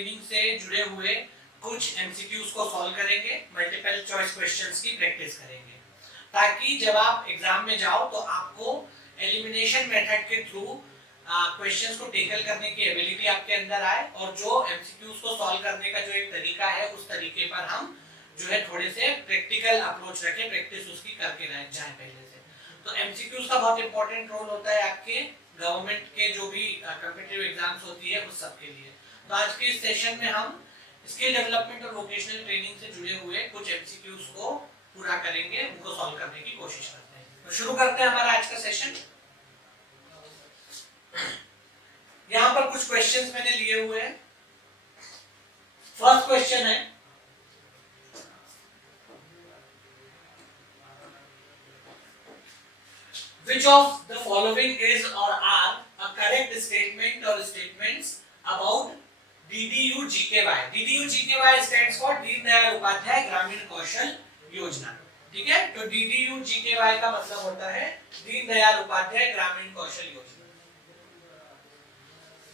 Training से जुड़े हुए कुछ एमसीक्यूज को सॉल्व करेंगे, मल्टीपल चॉइस क्वेश्चंस की प्रैक्टिस करेंगे, ताकि जब आप एग्जाम में जाओ तो आपको एलिमिनेशन मेथड के थ्रू क्वेश्चंस को टेकल करने की एबिलिटी आपके अंदर आए, और जो एमसीक्यूज को सॉल्व करने का जो एक तरीका है उस तरीके पर हम जो है थोड़े से प्रैक्टिकल अप्रोच रखें, प्रैक्टिस उसकी करके जाए पहले से। तो एमसीक्यूज का बहुत इंपॉर्टेंट रोल होता है आपके गवर्नमेंट के जो भी कॉम्पिटिटिव एग्जाम्स होती है उस सब के लिए। तो आज के इस सेशन में हम स्किल डेवलपमेंट और वोकेशनल ट्रेनिंग से जुड़े हुए कुछ एमसीक्यूज को पूरा करेंगे, उनको सॉल्व करने की कोशिश करते हैं। तो शुरू करते हैं हमारा आज का सेशन। यहाँ पर कुछ क्वेश्चंस मैंने लिए हुए हैं। फर्स्ट क्वेश्चन है, which of the following is or are a correct statement or statements about DDU GKY? DDU GKY stands for Deen Dayal Upadhyay ग्रामीण कौशल योजना। ठीक है, तो DDU GKY का मतलब होता है दीन दयाल उपाध्याय ग्रामीण कौशल योजना।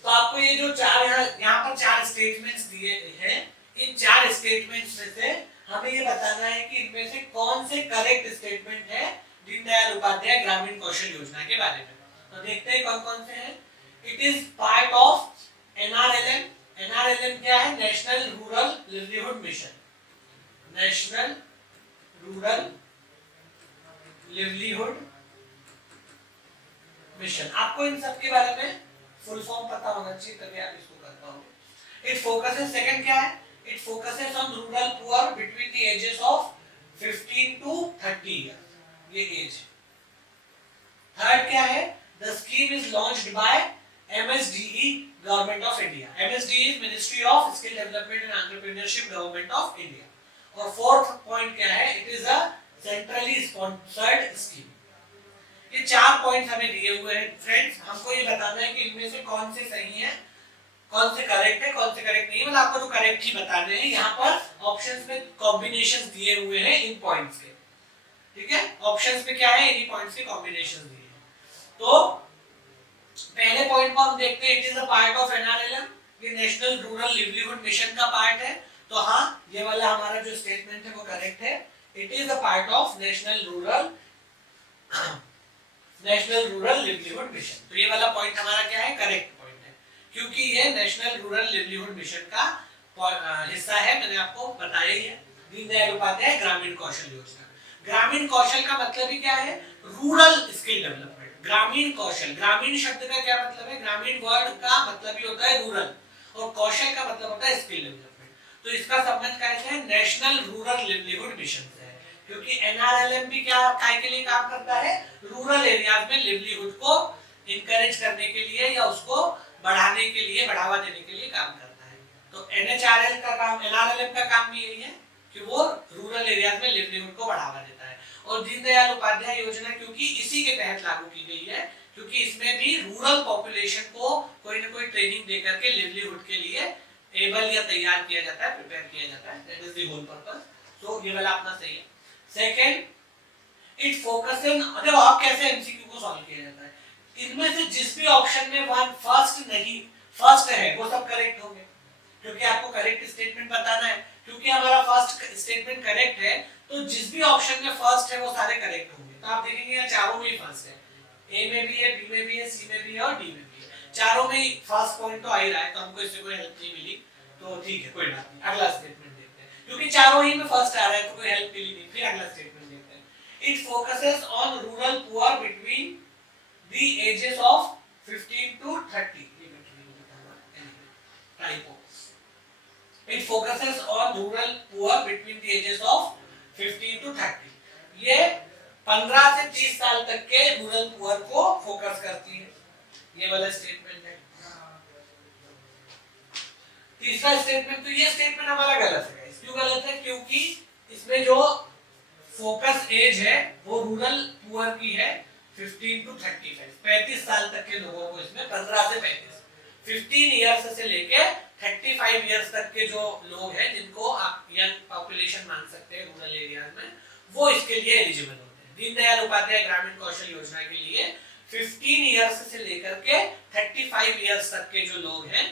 तो आपको ये जो यहाँ पर चार स्टेटमेंट्स दिए हैं, इन चार स्टेटमेंट्स में से हमें ये बताना है कि इनमें से कौन से करेक्ट स्टेटमेंट है दीनदयाल उपाध्याय ग्रामीण कौशल योजना के बारे में। तो देखते हैं कौन कौन से हैं। It is part of NRLM। NRLM क्या है? National rural livelihood mission. National rural livelihood mission. आपको इन सब के बारे में फुल फॉर्म पता होना चाहिए, तभी आप इसको कर पाओगे। इट फोकसेस, सेकंड क्या है? It focuses on rural poor between the ages of 15 to 30 years, ये एज। थर्ड क्या है? The scheme is launched by MSDE government of India. MSDE is ministry of skill development and entrepreneurship government of India. और fourth point क्या है? It is a centrally sponsored scheme. ये चार points हमें दिए हुए हैं फ्रेंड्स। हमको ये बताना है कि इनमें से कौन से सही है, कौन से करेक्ट है, कौन से करेक्ट नहीं है। मतलब आपको तो करेक्ट ही बताने हैं। यहाँ पर ऑप्शंस में कॉम्बिनेशंस दिए हुए हैं इन पॉइंट्स के। ठीक है, ऑप्शंस में क्या है? इन्हीं पॉइंट्स के कॉम्बिनेशंस दिए हैं। तो पहले पॉइंट को हम देखते हैं। It is a part of NRLM, ये नेशनल रूरल लिवलीहुड मिशन का पार्ट है। तो हाँ, ये वाला हमारा जो स्टेटमेंट है वो करेक्ट है। It is a part of national rural livelihood mission. तो ये वाला पॉइंट हमारा क्या है? करेक्ट पॉइंट है, क्योंकि ये नेशनल रूरल लिवलीहुड मिशन का हिस्सा है। मैंने आपको बताया ही है, दीनदयाल उपाध्याय ग्रामीण कौशल योजना। ग्रामीण कौशल का मतलब ही क्या है? Rural skill development. ग्रामीण कौशल, ग्रामीण शब्द का क्या मतलब है? ग्रामीण वर्ड का मतलब ही होता है रूरल, और कौशल का मतलब होता है स्किल डेवलपमेंट। तो इसका संबंध कैसे है? नेशनल रूरल लिवलीहुड मिशन से है, क्योंकि NRLM भी क्या काय के लिए काम करता है? रूरल एरियाज में लिवलीहुड को इनकरेज करने के लिए या उसको बढ़ाने के लिए, बढ़ावा देने के लिए काम करता है। तो NHRL का काम, NRLM का काम भी यही है कि वो रूरल एरियाज में लिवलीहुड को बढ़ावा देता है। और दीनदयाल उपाध्याय योजना क्योंकि इसी के तहत लागू की गई है, क्योंकि इसमें भी रूरल पॉपुलेशन को कोई ना कोई ट्रेनिंग देकर के लिवलीहुड के लिए एबल या तैयार किया जाता है, प्रिपेयर किया जाता है। That is the whole purpose. तो ये वाला अपना सही है। सेकंड, इट फोकसेस, देखो आप कैसे एमसीक्यू को सॉल्व किया जाता है। इनमें से जिस भी ऑप्शन में वन फर्स्ट है वो सब करेक्ट होंगे, क्योंकि आपको करेक्ट स्टेटमेंट बताना है। क्योंकि हमारा फर्स्ट स्टेटमेंट करेक्ट है, तो जिस भी ऑप्शन में फर्स्ट है वो सारे करेक्ट होंगे। तो आप देखेंगे यहाँ चारों में ही फर्स्ट है। ए में भी है, बी में भी है, सी में भी है और डी में भी है। चारों में ही फर्स्ट पॉइंट तो आ ही रहा है, तो हमको इससे कोई हेल्प नहीं मिली। तो ठीक है, कोई बात नहीं। अगला स्टेटमेंट देखते हैं, क्योंकि चारों ही में फर्स्ट आ रहा है तो कोई हेल्प मिली नहीं। फिर अगला स्टेटमेंट देखते हैं। It focuses on rural poor between the ages of 15 to 30। It focuses on rural poor between the ages of 15 to 30। ये 15 से 30 साल तक के रूरल पुअर को फोकस करती है। ये वाला स्टेटमेंट है। तीसरा स्टेटमेंट, तो ये स्टेटमेंट हमारा गलत है। क्यों गलत है? क्योंकि इसमें जो फोकस एज है वो रूरल पुअर की है 15 to 35, 35 साल तक के लोगों को इसमें 15 से 35, 15 ईयर्स से लेके 35 ईयर्स तक के जो लोग हैं जिनको आप यंग पॉपुलेशन मान सकते हैं रूरल एरियाज में, वो इसके लिए एलिजिबल होते हैं। दीनदयाल उपाध्याय ग्रामीण कौशल योजना के लिए 15 ईयर्स से लेकर के 35 ईयर्स तक के जो लोग हैं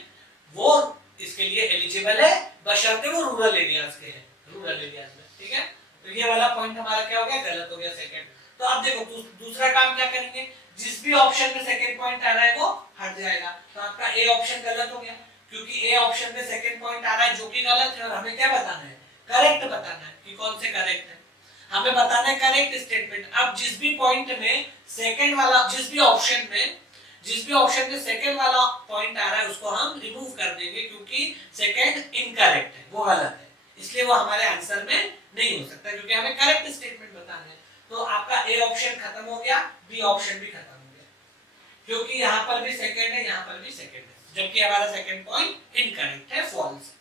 वो इसके लिए एलिजिबल है, बशर्ते वो रूरल एरियाज के हैं, रूरल एरियाज में, ठीक है। तो ये वाला पॉइंट हमारा क्या हो गया, गलत हो गया सेकंड। तो अब देखो दूसरा काम क्या करेंगे, जिस भी ऑप्शन में सेकंड पॉइंट आ रहा है वो हट जाएगा। तो आपका ए ऑप्शन गलत हो गया, क्योंकि ए ऑप्शन में सेकंड पॉइंट आ रहा है जो कि गलत है, और हमें क्या बताना है, करेक्ट बताना है कि कौन से करेक्ट है, हमें बताना है करेक्ट स्टेटमेंट। अब जिस भी पॉइंट में सेकंड वाला, जिस भी ऑप्शन में सेकंड वाला पॉइंट आ रहा है उसको हम रिमूव कर देंगे, क्योंकि सेकंड इनकरेक्ट है, वो गलत है, इसलिए वो हमारे आंसर में नहीं हो सकता, क्योंकि हमें करेक्ट स्टेटमेंट बताना है। तो आपका ए ऑप्शन खत्म हो गया, बी ऑप्शन भी खत्म हो गया, क्योंकि यहाँ पर भी सेकंड है, यहाँ पर भी सेकंड है, जबकि हमारा सेकंड पॉइंट इनकरेक्ट है, फॉल्स।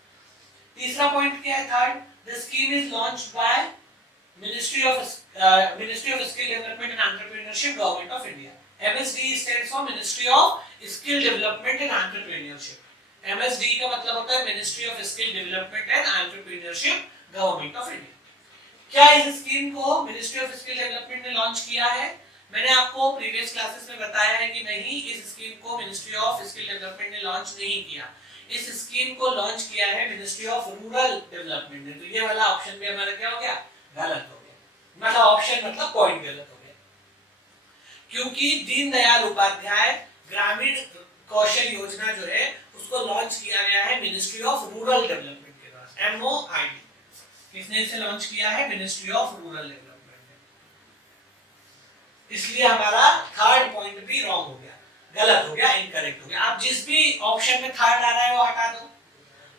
तीसरा पॉइंट क्या है, third, the scheme is launched by ministry of skill development and entrepreneurship, government of India. MSD stands for ministry of skill development and entrepreneurship. MSD का मतलब होता है ministry of skill development and entrepreneurship, government of India. क्या इस scheme को ministry of skill development ने launch किया है? मैंने आपको प्रीवियस क्लासेस में बताया है कि नहीं, इस स्कीम को मिनिस्ट्री ऑफ स्किल डेवलपमेंट ने लॉन्च नहीं किया। इस स्कीम को लॉन्च किया है मिनिस्ट्री ऑफ रूरल डेवलपमेंट ने। तो ये वाला ऑप्शन भी हमारा क्या हो गया, गलत हो गया, मतलब ऑप्शन मतलब पॉइंट गलत हो गया, क्योंकि दीनदयाल उपाध्याय ग्रामीण कौशल योजना जो है उसको लॉन्च किया गया है मिनिस्ट्री ऑफ रूरल डेवलपमेंट के द्वारा, MOID। किसने इसे लॉन्च किया है, मिनिस्ट्री ऑफ रूरल डेवलपमेंट। इसलिए हमारा थर्ड पॉइंट भी रॉन्ग हो गया, गलत हो गया, इनकरेक्ट हो गया। आप जिस भी ऑप्शन में थर्ड आ रहा है वो हटा दो।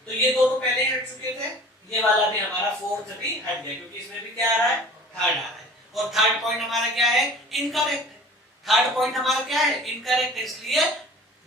तो ये दो तो पहले ही हट चुके थे, ये वाला भी हमारा फोर्थ भी हट गया, क्योंकि इसमें भी क्या आ रहा है, थर्ड आ रहा है, और थर्ड पॉइंट हमारा क्या है, इनकरेक्ट है। थर्ड पॉइंट हमारा क्या है, इनकरेक्ट है, इसलिए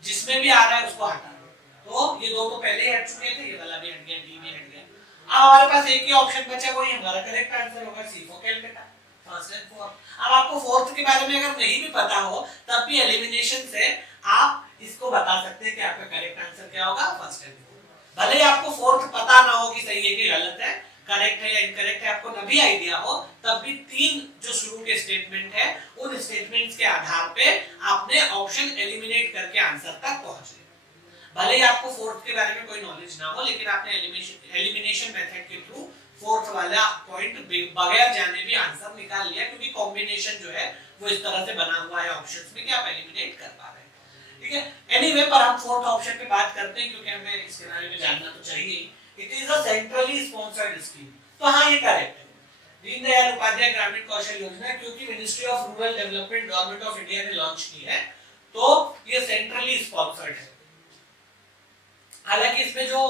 जिसमें भी आ रहा है उसको हटा दो। तो ये दो तो पहले ही हट चुके थे, ये वाला भी हट गया, डी भी हट गया। अब हमारे पास एक ही ऑप्शन बचा, वही हमारा करेक्ट आंसर होगा, C for Calcutta, first and fourth. अब आपको फोर्थ के बारे में अगर नहीं भी पता हो तब भी एलिमिनेशन से आप इसको बता सकते हैं कि आपका करेक्ट आंसर क्या होगा, फर्स्ट एंड फोर्थ। भले ही आपको फोर्थ पता ना हो कि सही है कि गलत है, करेक्ट है या इनकरेक्ट है, आपको न भी आइडिया हो, तब भी तीन जो शुरू के स्टेटमेंट है उन स्टेटमेंट्स के आधार पे आपने ऑप्शन एलिमिनेट करके आंसर तक पहुंचे। भले ही आपको फोर्थ के बारे में कोई नॉलेज ना हो, लेकिन आपने एलिमिनेशन मेथड के थ्रू फोर्थ वाला पॉइंट बगैर जाने भी आंसर निकाल लिया, क्योंकि कॉम्बिनेशन जो है वो इस तरह से बना हुआ है ऑप्शंस में कि आप एलिमिनेट कर पा रहे हैं, ठीक है। एनीवे, पर हम फोर्थ ऑप्शन पे बात करते हैं, क्योंकि हमें इसके बारे में जानना तो चाहिए। It is a centrally sponsored scheme. तो हाँ, ये करेक्ट है, दीनदयाल उपाध्याय ग्रामीण कौशल योजना, क्योंकि ministry of rural development government of India ने लॉन्च की है, तो ये सेंट्रली स्पॉन्सर्ड है। हालांकि इसमें जो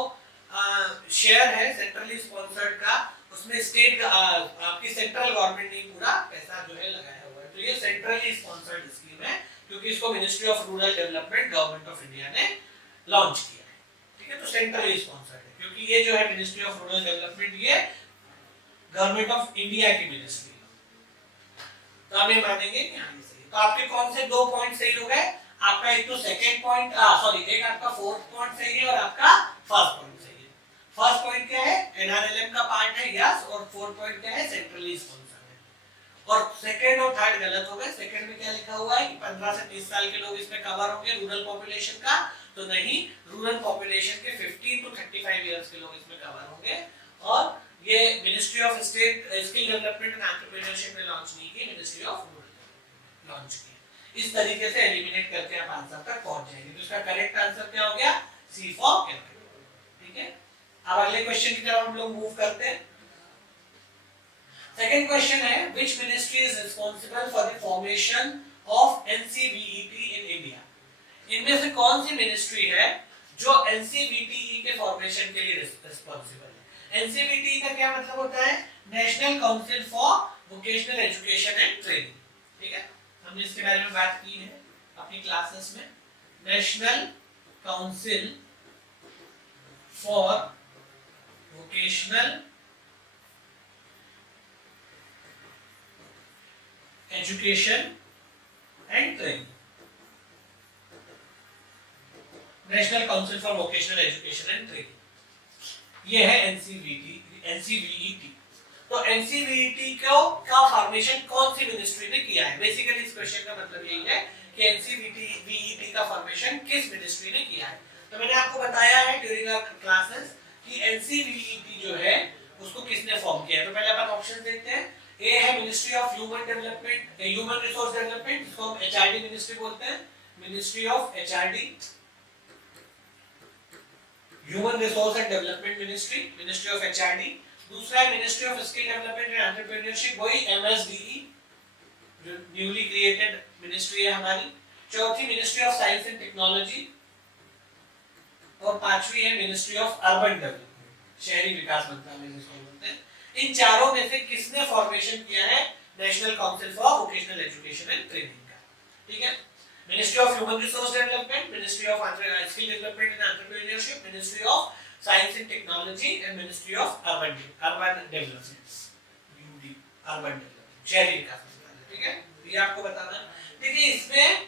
शेयर है सेंट्रली स्पॉन्सर्ड का, उसमें स्टेट आपकी सेंट्रल गवर्नमेंट ने पूरा पैसा जो है लगाया हुआ है। तो ये सेंट्रली स्पॉन्सर्ड स्कीम है, क्योंकि इसको ministry of rural development government of India ने लॉन्च किया है, ठीक है। तो सेंट्रली स्पॉन्सर्ड है, क्योंकि ये जो है मिनिस्ट्री ऑफ रूरल डेवलपमेंट, ये गवर्नमेंट ऑफ इंडिया की मिनिस्ट्री है। तो हम ये मानेंगे कि हाँ, ये सही है। तो आपके कौन से दो पॉइंट सही हो गए? आपका एक तो सेकंड पॉइंट, सॉरी, एक आपका फोर्थ पॉइंट सही है और आपका फर्स्ट पॉइंट सही है। फर्स्ट पॉइंट क्या है, एनआरएलएम का पार्ट है, यस, और फोर्थ पॉइंट क्या है, सेंट्रली स्पॉन्सर्ड है। और सेकंड और थर्ड गलत हो गए। सेकंड में क्या लिखा हुआ है कि 15 से 30 साल के लोग इसमें कवर होंगे, रूरल पॉपुलेशन का, तो नहीं, रूरल पॉपुलेशन के 15 टू 35 इयर्स के लोग इसमें कवर होंगे। और ये ministry of state skill development and entrepreneurship ने लॉन्च नहीं की, मिनिस्ट्री ऑफ रूरल लॉन्च की। इस तरीके से एलिमिनेट करके आप आंसर तक पहुंच जाएंगे। तो इसका करेक्ट आंसर क्या हो गया, सी फॉर कैलकाटा, ठीक है। अब अगले क्वेश्चन की तरफ हम लोग मूव करते हैं। सेकंड क्वेश्चन है, which ministry is responsible for the formation of NCVET in India? इनमें से कौन सी मिनिस्ट्री है जो एनसीवीटी के फॉर्मेशन के लिए रिस्पांसिबल है? एनसीवीटी का क्या मतलब होता है, national council for vocational education and training, ठीक है। हमने इसके बारे में बात की है अपनी क्लासेस में। National council for vocational education and training, national council for vocational education and training, ये है एनसीवीईटी। तो एनसीवीईटी को का फॉर्मेशन कौन सी मिनिस्ट्री ने किया है? बेसिकली इस क्वेश्चन का मतलब यही है कि एनसीवीईटी का फॉर्मेशन किस मिनिस्ट्री ने किया है। तो मैंने आपको बताया है ड्यूरिंग आवर क्लासेस कि एनसीवीईटी जो है उसको किसने फॉर्म किया है। तो पहले अपन ऑप्शन देखते हैं। ए है ministry of human development, human resource development, जिसको हम एचआरडी मिनिस्ट्री बोलते हैं, ministry of HRD, human resource and development ministry, ministry of HRD. दूसरा है ministry of skill development and entrepreneurship, वही एमएसडीई, न्यूली क्रिएटेड मिनिस्ट्री है हमारी। चौथी ministry of science and technology, और पांचवी है मिनिस्ट्री ऑफ अर्बन डेवलपमेंट, शहरी विकास मंत्रालय जिसको बोलते हैं। इन चारों में से किसने फॉर्मेशन किया है national council for vocational education and training का? ठीक है, ministry of human resource development, ministry of skill development and entrepreneurship, ministry of science and technology and ministry of urban development, UD, urban development, शहरी विकास मंत्रालय। ठीक है, ये आपको बताना। देखिए इसमें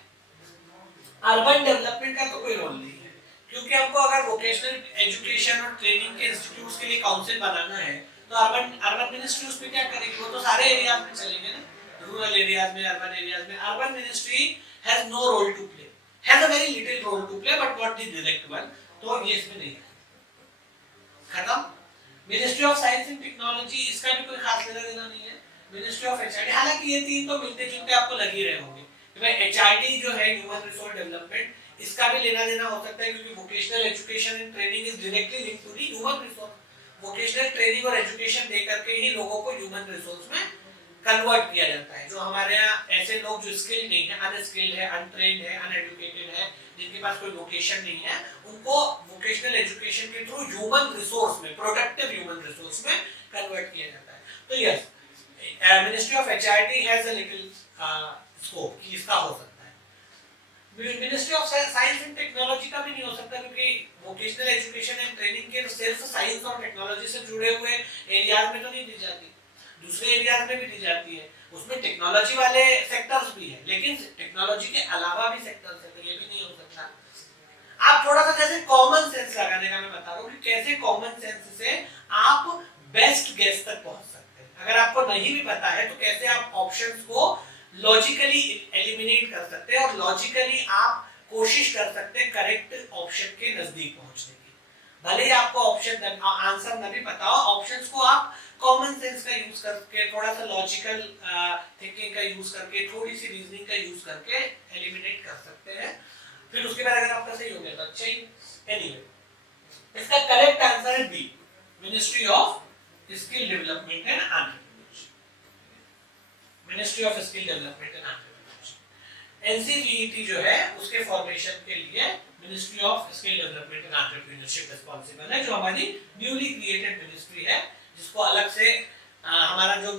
अर्बन डेवलपमेंट का तो कोई रोल नहीं है, क्योंकि हमको अगर वोकेशनल एजुकेशन और ट्रेनिंग के इंस्टीट्यूट्स के लिए काउंसिल बनाना है तो अर्बन मिनिस्ट्री उसमें क्या करेगी? वो तो सारे एरियाज में चलेंगे ना, रूरल एरियाज में, अर्बन एरियाज में। Urban ministry has no role to play, has a very little role to play, but what the direct one, तो ये इसमें नहीं है। खत्म। Ministry of science and technology, इसका भी कोई खास लेना देना नहीं है। मिनिस्ट्री ऑफ एचआरडी, हालांकि ये तीन तो मिलते जुलते आपको लग ही रहे होंगे। एचआरडी जो है ह्यूमन रिसोर्स डेवलपमेंट, इसका भी लेना देना हो सकता है, क्योंकि vocational education and training is directly linked to the human resource. Vocational training और एजुकेशन दे करके ही लोगों को ह्यूमन रिसोर्स में कन्वर्ट किया जाता है। जो हमारे यहाँ ऐसे लोग जो स्किल्ड नहीं है, अनस्किल्ड है, अनट्रेन्ड है, अनएजुकेटेड है, जिनके पास कोई वोकेशन नहीं है, उनको वोकेशनल एजुकेशन के थ्रू ह्यूमन रिसोर्स में, प्रोडक्टिव ह्यूमन रिसोर्स में कन्वर्ट किया जाता है। तो yes, ministry of HRD has a little scope कि इसका हो सकता है। Ministry of science and technology का भी नहीं हो सकता, क्योंकि वोकेशनल एजुकेशन एंड ट्रेनिंग के सिर्फ साइंस और टेक्नोलॉजी से जुड़े हुए एरियाज में तो नहीं दी जाती, दूसरे एरियाज में भी दी जाती है। उसमें टेक्नोलॉजी वाले सेक्टर्स भी है, लेकिन टेक्नोलॉजी के अलावा भी सेक्टर्स है, तो ये भी नहीं हो सकता। आप थोड़ा सा जैसे कॉमन सेंस लगाने का मैं बता रहा हूँ कि कैसे कॉमन सेंस से आप बेस्ट गेस तक पहुंच सकते हैं। अगर आपको नहीं भी पता है तो कैसे आप ऑप्शंस को लॉजिकली एलिमिनेट कर सकते हैं और लॉजिकली आप कोशिश कर सकते हैं करेक्ट ऑप्शन के नजदीक पहुंचने की। भले ही आपको ऑप्शन आंसर न भी पता हो, ऑप्शंस को आप कॉमन सेंस का यूज करके, थोड़ा सा लॉजिकल थिंकिंग का यूज करके, थोड़ी सी रीजनिंग का यूज करके एलिमिनेट कर सकते हैं। फिर उसके बाद अगर आपका सही हो गया तो अच्छा ही। एनीवे, इसका करेक्ट आंसर है B, ministry of skill development and entrepreneurship, ministry of skill development and entrepreneurship. NCVET जो है उसके फॉर्मेशन के लिए ministry of skill development and entrepreneurship responsible है, जो हमारी न्यूली क्रिएटेड मिनिस्ट्री है, जिसको अलग से हमारा जो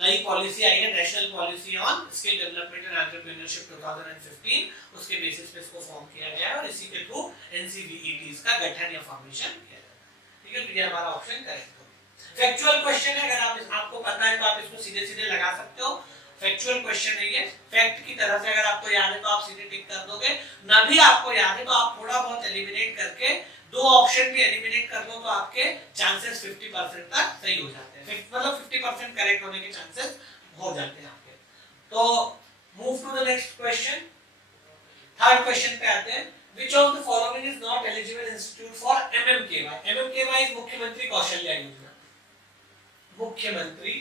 नई पॉलिसी आई है, national policy on skill development and entrepreneurship 2015, उसके बेसिस पे इसको फॉर्म किया गया है और इसी के थ्रू एनसीवीईटी का गठन या फॉर्मेशन किया जाता है। ठीक है, तो ये हमारा ऑप्शन करेक्ट हो। फैक्चुअल क्वेश्चन है, अगर आपको पता है तो आप इसको सीधे सीधे लगा सकते हो। फैक्चुअल क्वेश्चन है ये, फैक्ट की तरह से अगर आपको याद है तो आप सीधे टिक कर दोगे, ना भी आपको याद है तो आप थोड़ा बहुत एलिमिनेट करके दो ऑप्शन भी एलिमिनेट कर दो तो आपके चांसेस 50% तक सही हो जाते हैं, मतलब 50% करेक्ट होने के चांसेस हो जाते हैं आपके। तो move to the next question. Third question पे आते हैं। Which of the following is not eligible institute for MMKY? MMKY is मुख्यमंत्री कौशल्या योजना, मुख्यमंत्री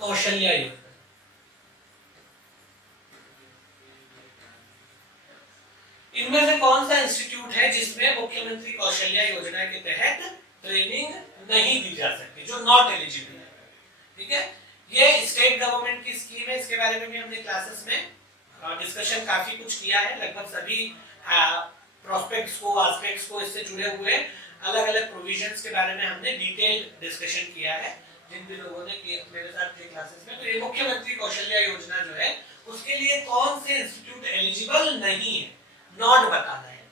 कौशल्या योजना। इनमें से कौन सा इंस्टीट्यूट है जिसमें मुख्यमंत्री कौशल्या योजना के तहत ट्रेनिंग नहीं दी जा सकती, जो नॉट एलिजिबल है? ठीक है, ये स्टेट गवर्नमेंट की स्कीम है, इसके बारे में भी हमने क्लासेस में डिस्कशन काफी कुछ किया है। लगभग सभी प्रोस्पेक्ट्स को, एस्पेक्ट्स को, इससे जुड़े हुए अलग अलग प्रोविजंस के बारे में हमने डिटेल्ड डिस्कशन किया है जिन भी लोगों ने मेरे साथ के क्लासेस में। तो ये मुख्यमंत्री कौशल्या योजना जो है उसके लिए कौन से इंस्टीट्यूट एलिजिबल नहीं है, नॉट बताना है।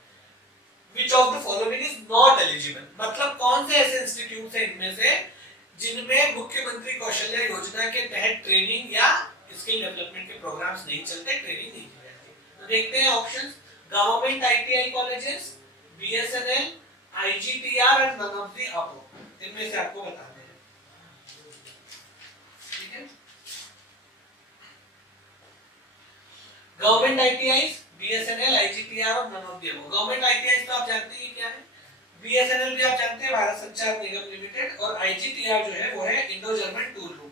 Which of the following is not eligible, मतलब कौन से ऐसे इंस्टीट्यूट हैं इनमें से जिनमें मुख्यमंत्री कौशल्या योजना के तहत ट्रेनिंग या स्किल डेवलपमेंट के प्रोग्राम्स नहीं चलते, ट्रेनिंग नहीं दी जाती। तो देखते हैं options. Government ITI colleges, BSNL, IGTR and none of the above, इनमें से आपको बताना है। ठीक है, गवर्नमेंट आईटीआई, बीएसएनएल, आईजीटीआर और none of the above. Government ITI तो आप जानते हैं क्या है, बीएसएनएल भी आप जानते हैं, भारत संचार निगम लिमिटेड, और आईजीटीआर जो है वो है इंडो जर्मन टूल रूम,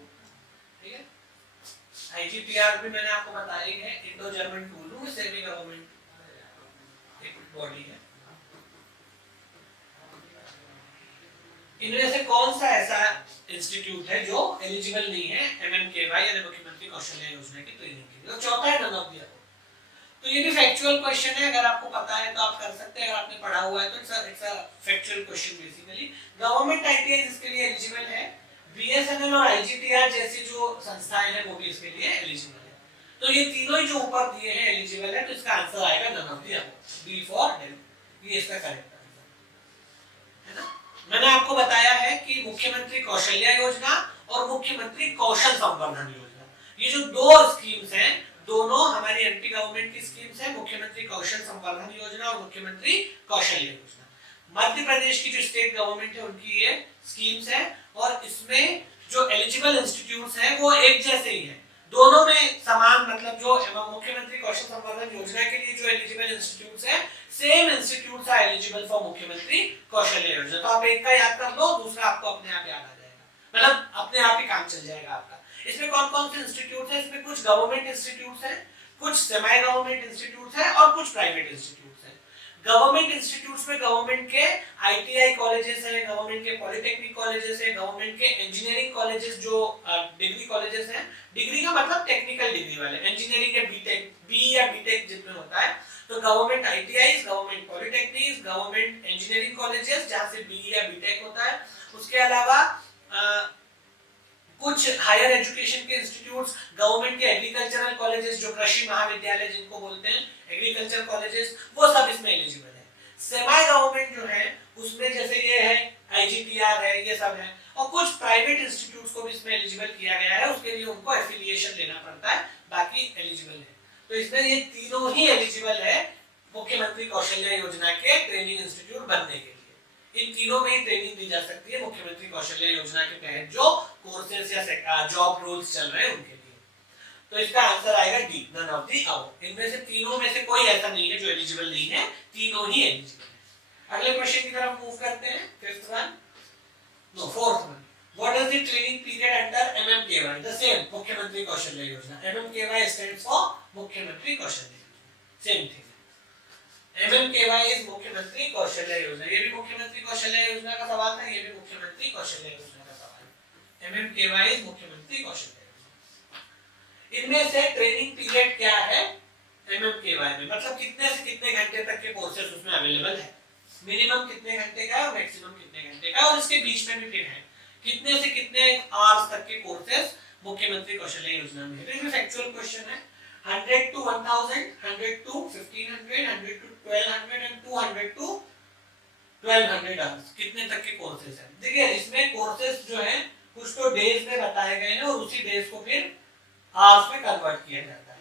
ठीक है। आईजीटीआर भी मैंने आपको बताया ही है, Indo German tool room, semi government एक बॉडी है। इनमें से कौन सा ऐसा इंस्टीट्यूट है जो एलिजिबल नहीं है एमएमकेवाई यानी मुख्यमंत्री कौशल्या योजना की ट्रेनिंग के लिए? और चौथा है नन ऑफ द अबव। तो ये भी फैक्चुअल क्वेश्चन है, अगर आपको पता है तो आप कर सकते हैं, अगर आपने पढ़ा हुआ है तो it's a factual question basically. Government ITI इसके लिए एलिजिबल है, बीएसएनएल और आईजीटीआर जैसी जो संस्थाएं हैं वो भी इसके लिए एलिजिबल है। तो ये तीनों ही जो ऊपर दिए हैं एलिजिबल है, तो इसका आंसर आएगा none of the above, B for Delhi, ये इसका करेक्ट आंसर है ना। मैंने आपको बताया है कि मुख्यमंत्री कौशल्या योजना और मुख्यमंत्री कौशल संवर्धन योजना, ये जो दो स्कीम्स हैं, दोनों हमारी एंटी गवर्नमेंट की स्कीम्स है, मुख्यमंत्री कौशल संवर्धन योजना और मुख्यमंत्री कौशल्य योजना। मध्य प्रदेश की जो स्टेट गवर्नमेंट है उनकी ये स्कीम्स है, और इसमें जो एलिजिबल इंस्टीट्यूट्स हैं वो एक जैसे ही हैं, दोनों में समान, मतलब जो मुख्यमंत्री कौशल संवर्धन योजना के लिए जो एलिजिबल इंस्टीट्यूट्स हैं, same institutes are eligible for मुख्यमंत्री कौशल्य योजना। तो आप एक का याद कर लो, दूसरा आपको अपने आप याद आ जाएगा, मतलब अपने आप ही काम चल जाएगा आपका। इसमें कौन कौन से इंस्टीट्यूट हैं? इसमें कुछ गवर्नमेंट इंस्टीट्यूट्स हैं, कुछ सेमी गवर्नमेंट इंस्टीट्यूट्स हैं और कुछ प्राइवेट इंस्टीट्यूट्स हैं। गवर्नमेंट इंस्टीट्यूट्स में गवर्नमेंट के आईटीआई कॉलेजेस हैं, गवर्नमेंट के पॉलिटेक्निक कॉलेजेस हैं, गवर्नमेंट के इंजीनियरिंग कॉलेजेस जो डिग्री कॉलेजेस हैं, डिग्री का मतलब टेक्निकल डिग्री वाले, इंजीनियरिंग या बीटेक, बी या बीटेक जिसमें होता है, तो government ITI, government polytechnic, government engineering colleges जहां से बी या बीटेक होता है। उसके अलावा कुछ हायर एजुकेशन के इंस्टीट्यूट्स, गवर्नमेंट के एग्रीकल्चरल कॉलेजेस जो कृषि महाविद्यालय जिनको बोलते हैं, एग्रीकल्चर कॉलेजेस, वो सब इसमें एलिजिबल है। सेमी गवर्नमेंट जो है उसमें जैसे ये है, आईजीटीआर है, ये सब है, और कुछ प्राइवेट इंस्टीट्यूट्स को भी इसमें एलिजिबल किया गया है, उसके लिए उनको एफिलिएशन लेना पड़ता है, बाकी एलिजिबल है। तो इसमें ये तीनों ही एलिजिबल है मुख्यमंत्री कौशल्या योजना के ट्रेनिंग इंस्टीट्यूट बनने के लिए। इन तीनों में ही ट्रेनिंग दी जा सकती है मुख्यमंत्री कौशल्या योजना के तहत जो कोर्सेज या जॉब रोल्स चल रहे हैं उनके लिए। तो इसका आंसर आएगा D, none of the above. इनमें से तीनों में से कोई ऐसा नहीं है जो एलिजिबल नहीं है, तीनों ही एलिजिबल है। अगले क्वेश्चन की तरफ मूव करते हैं, fifth one, no fourth one. What is the training period under MMKY? The same, Mukhyamantri Kaushalya योजना। एमएमकेवाई स्टैंड्स फॉर मुख्यमंत्री कौशल्या योजना, सेम थिंग। एमएमकेवाई इज मुख्यमंत्री कौशल्या योजना, ये भी मुख्यमंत्री कौशल्या योजना का सवाल था, ये भी मुख्यमंत्री कौशल्या योजना का सवाल है। एमएमकेवाई इज मुख्यमंत्री कौशल्या योजना। इनमें से ट्रेनिंग पीरियड क्या है एमएमकेवाई में, मतलब कितने से कितने घंटे तक के कोर्सेज उसमें अवेलेबल है, मिनिमम कितने घंटे का है और मैक्सिमम कितने घंटे का, और इसके बीच में भी फिर है कितने से कितने आवर्स तक के कोर्सेज मुख्यमंत्री कौशल्या योजना में है। तो ये फैक्चुअल क्वेश्चन है। 100 to 1000, 100 to 1500, 100 to 1200 and 200 to 1200 hours, कितने तक के कोर्सेज हैं। देखिए इसमें कोर्सेज जो है कुछ तो डेज में बताए गए हैं और उसी डेज को फिर आवर्स में कन्वर्ट किया जाता है,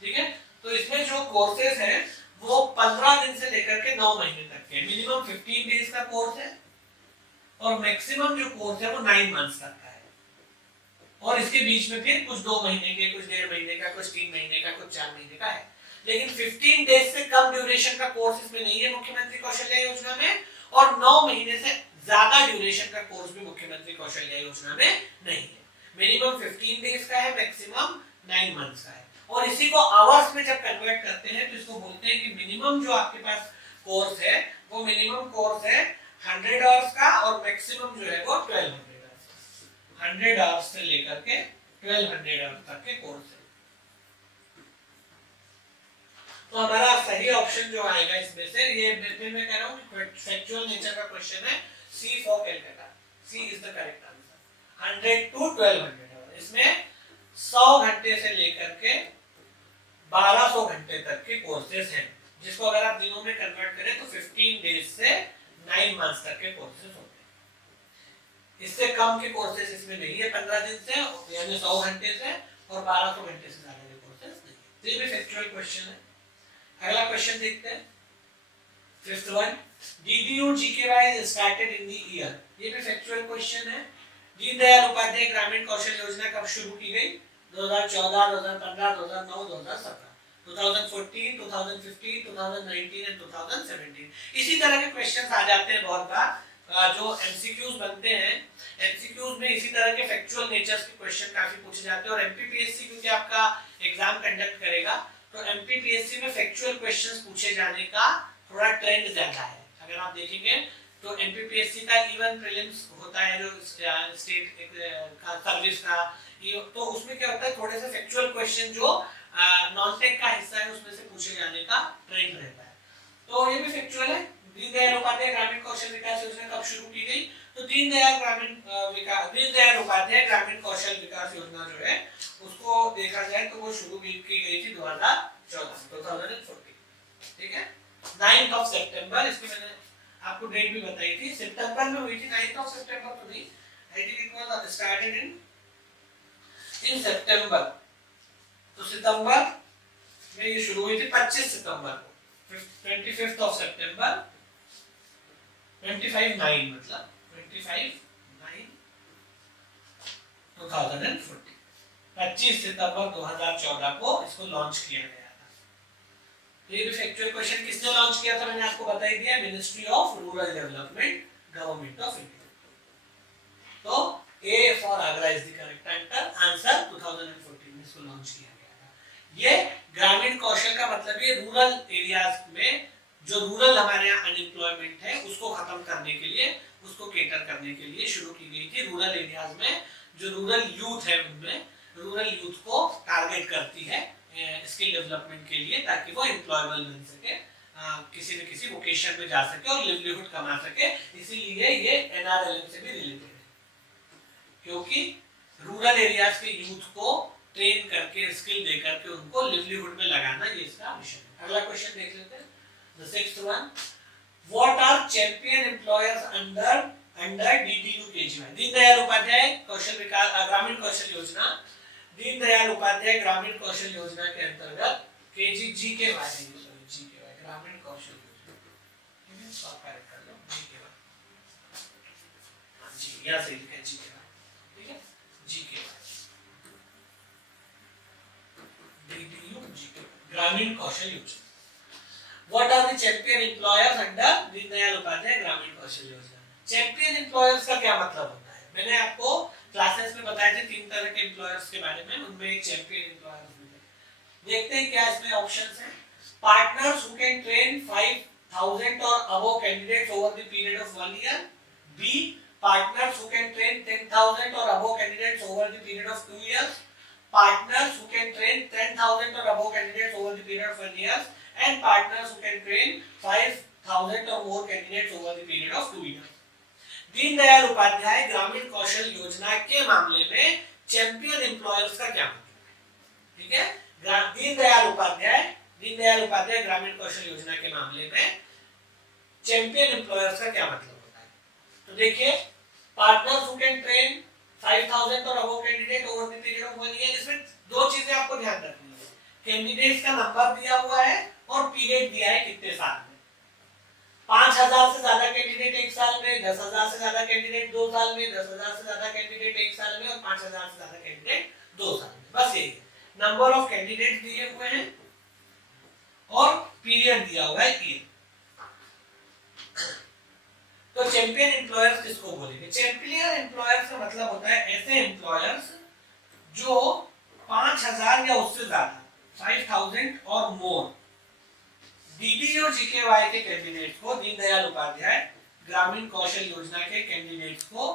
ठीक है। तो इसमें जो कोर्सेज हैं वो 15 दिन से लेकर के 9 महीने तक के, मिनिमम 15 डेज का कोर्स है और मैक्सिमम जो कोर्स है वो 9 मंथ्स तक का है, और इसके बीच में फिर कुछ 2 महीने के, कुछ 1.5 महीने का, कुछ 3 महीने का, कुछ 4 महीने का है। लेकिन 15 डेज से कम ड्यूरेशन का कोर्स इसमें नहीं है मुख्यमंत्री कौशल्या योजना में, और 9 महीने से ज्यादा ड्यूरेशन का कोर्स भी मुख्यमंत्री कौशल्या योजना में नहीं है। मिनिमम 15 डेज का है, मैक्सिमम 9 मंथ्स का है, और इसी को आवर्स में जब कन्वर्ट करते हैं तो इसको बोलते हैं कि मिनिमम जो आपके पास कोर्स है वो मिनिमम कोर्स है 100 आवर्स का, और मैक्सिमम जो है वो 1200 आवर्स, 100 आवर्स से लेकर के 1200 आवर्स तक के कोर्स है। तो हमारा सही ऑप्शन जो आएगा इसमें से, ये मैं कह रहा हूं कि फैक्चुअल नेचर का क्वेश्चन है, C for Calcutta, C is the correct answer. 100 to 1200 hour, इसमें 100 घंटे से लेकर के 1200 घंटे तक के कोर्सेज हैं, जिसको अगर आप दिनों में कन्वर्ट करें तो 15 डेज से 9 मंथ्स तक के कोर्सेज होते हैं। इससे कम के कोर्सेज इसमें नहीं है 15 दिन से, यानी 100 घंटे से, और 1200 घंटे से ज्यादा के कोर्सेज नहीं। ये भी फैक्चुअल क्वेश्चन है। अगला क्वेश्चन देखते हैं, fifth one, DDU GKY started in the year, ये भी फैक्चुअल क्वेश्चन है। दीनदयाल उपाध्याय ग्रामीण कौशल योजना कब शुरू की गई? 2014, 2015, 2009, 2017। 2014, 2015, 2019 एंड 2017। इसी तरह के क्वेश्चंस आ जाते हैं बहुत बार जो एमसीक्यूज बनते हैं। एमसीक्यूज में इसी तरह के फैक्चुअल नेचर्स के क्वेश्चन काफी पूछे जाते हैं और एमपीपीएससी क्योंकि आपका एग्जाम कंडक्ट करेगा तो एमपीपीएससी में फैक्चुअल क्वेश्चंस पूछे जाने का थोड़ा ट्रेंड ज्यादा है। अगर आप देखेंगे तो एमपीपीएससी का इवन प्रीलिम्स होता है जो स्टेट का सर्विस का, तो उसमें क्या होता है थोड़े से फैक्चुअल क्वेश्चन जो नॉन टेक का हिस्सा है उसमें से पूछे जाने का ट्रेंड रहता है। तो ये भी फैक्चुअल है। दीनदयाल उपाध्याय ग्रामीण कौशल विकास योजना कब शुरू की गई? तो दीनदयाल उपाध्याय ग्रामीण कौशल विकास योजना जो है उसको देखा जाए तो वो शुरू की गई थी 2014। ठीक है, 9th of September। इसकी मैंने आपको डेट भी बताई थी, सितंबर में हुई थी। 9th of September तो नहीं, I think it was started in September. तो सितंबर में ये शुरू हुई थी 25 सितंबर को, 25th of September 25/9 मतलब 25/9 2014, 25 सितंबर 2014 को इसको लॉन्च किया गया था। तो ये भी फैक्चुअल क्वेश्चन किसने लॉन्च किया था मैंने आपको बता ही दिया, ministry of rural development, government of India. तो A for Agra is the correct answer। 2014 इसको लॉन्च किया गया था। ये ग्रामीण कौशल का मतलब ये रूरल एरियाज में जो रूरल हमारे यहाँ अनएम्प्लॉयमेंट है उसको खत्म करने के लिए, उसको केटर करने के लिए शुरू की गई थी। रूरल एरियाज में जो रूरल यूथ है उनमें रूरल यूथ को टारगेट करती है स्किल डेवलपमेंट के लिए ताकि वो एम्प्लॉयबल बन सके, किसी न किसी वोकेशन में जा सके और लिवलीहुड कमा सके। इसीलिए ये एनआरएलएम से भी रिलेटेड है क्योंकि रूरल एरियाज के यूथ को ट्रेन करके स्किल दे करके उनको लिवलीहुड में लगाना ये इसका मिशन है। अगला क्वेश्चन देख लेते हैं, the sixth one, what are champion employers under DDU-KGY? Deendayal Upadhyay कौशल विकास ग्रामीण कौशल योजना, दीनदयाल उपाध्याय ग्रामीण कौशल योजना के अंतर्गत GKY ग्रामीण कौशल योजना, ठीक है, आप करेक्ट कर लो GKY, जी यहाँ से लिखा है GKY, ठीक है, GKY DDU-GKY ग्रामीण कौशल योजना। What are the champion employers under Deendayal Upadhyaya ग्रामीण कौशल योजना? चैंपियन एम्प्लॉयर्स का क्या मतलब होता है? मैंने आपको क्लासेस में बताया थे 3 तरह के एम्प्लॉयर्स के बारे में, उनमें एक चैंपियन एम्प्लॉयर्स भी है। देखते हैं क्या इसमें ऑप्शंस हैं। पार्टनर्स हु कैन ट्रेन 5000 और above candidates over the period of 1 year. B partners who can train 10000 और above candidates over the period of 2 years. Partners who can train 10000 और above candidates over the period of 1 year and partners who can train 5000 or more candidates over the period of 2 years। Deendayal Upadhyaya ग्रामीण कौशल योजना के मामले में champion employers का क्या मतलब है? ठीक है, दीनदयाल उपाध्याय ग्रामीण कौशल योजना के मामले में चैंपियन एम्प्लॉयर्स का क्या मतलब होता है? तो देखिए, पार्टनर्स हु कैन ट्रेन 5000 और above candidate over the period of 1 year, इसमें दो चीजें आपको ध्यान रखनी है, कैंडिडेट्स का नंबर दिया हुआ है और पीरियड दिया है कितने साल में। 5000 से ज्यादा कैंडिडेट 1 साल में, 10000 से ज्यादा कैंडिडेट 2 साल में, 10000 से ज्यादा कैंडिडेट 1 साल में और 5000 से ज्यादा कैंडिडेट 2 साल में। बस यही है, नंबर ऑफ कैंडिडेट दिए हुए हैं और पीरियड दिया हुआ है ईयर। तो चैंपियन एम्प्लॉयर्स किसको बोलेंगे? चैंपियन एम्प्लॉयर्स का मतलब होता है ऐसे एम्प्लॉयर्स जो 5000 या उससे ज्यादा 5000 और मोर डीडीयू जीकेवाई के कैंडिडेट्स को, दीनदयाल उपाध्याय ग्रामीण कौशल योजना के कैंडिडेट्स को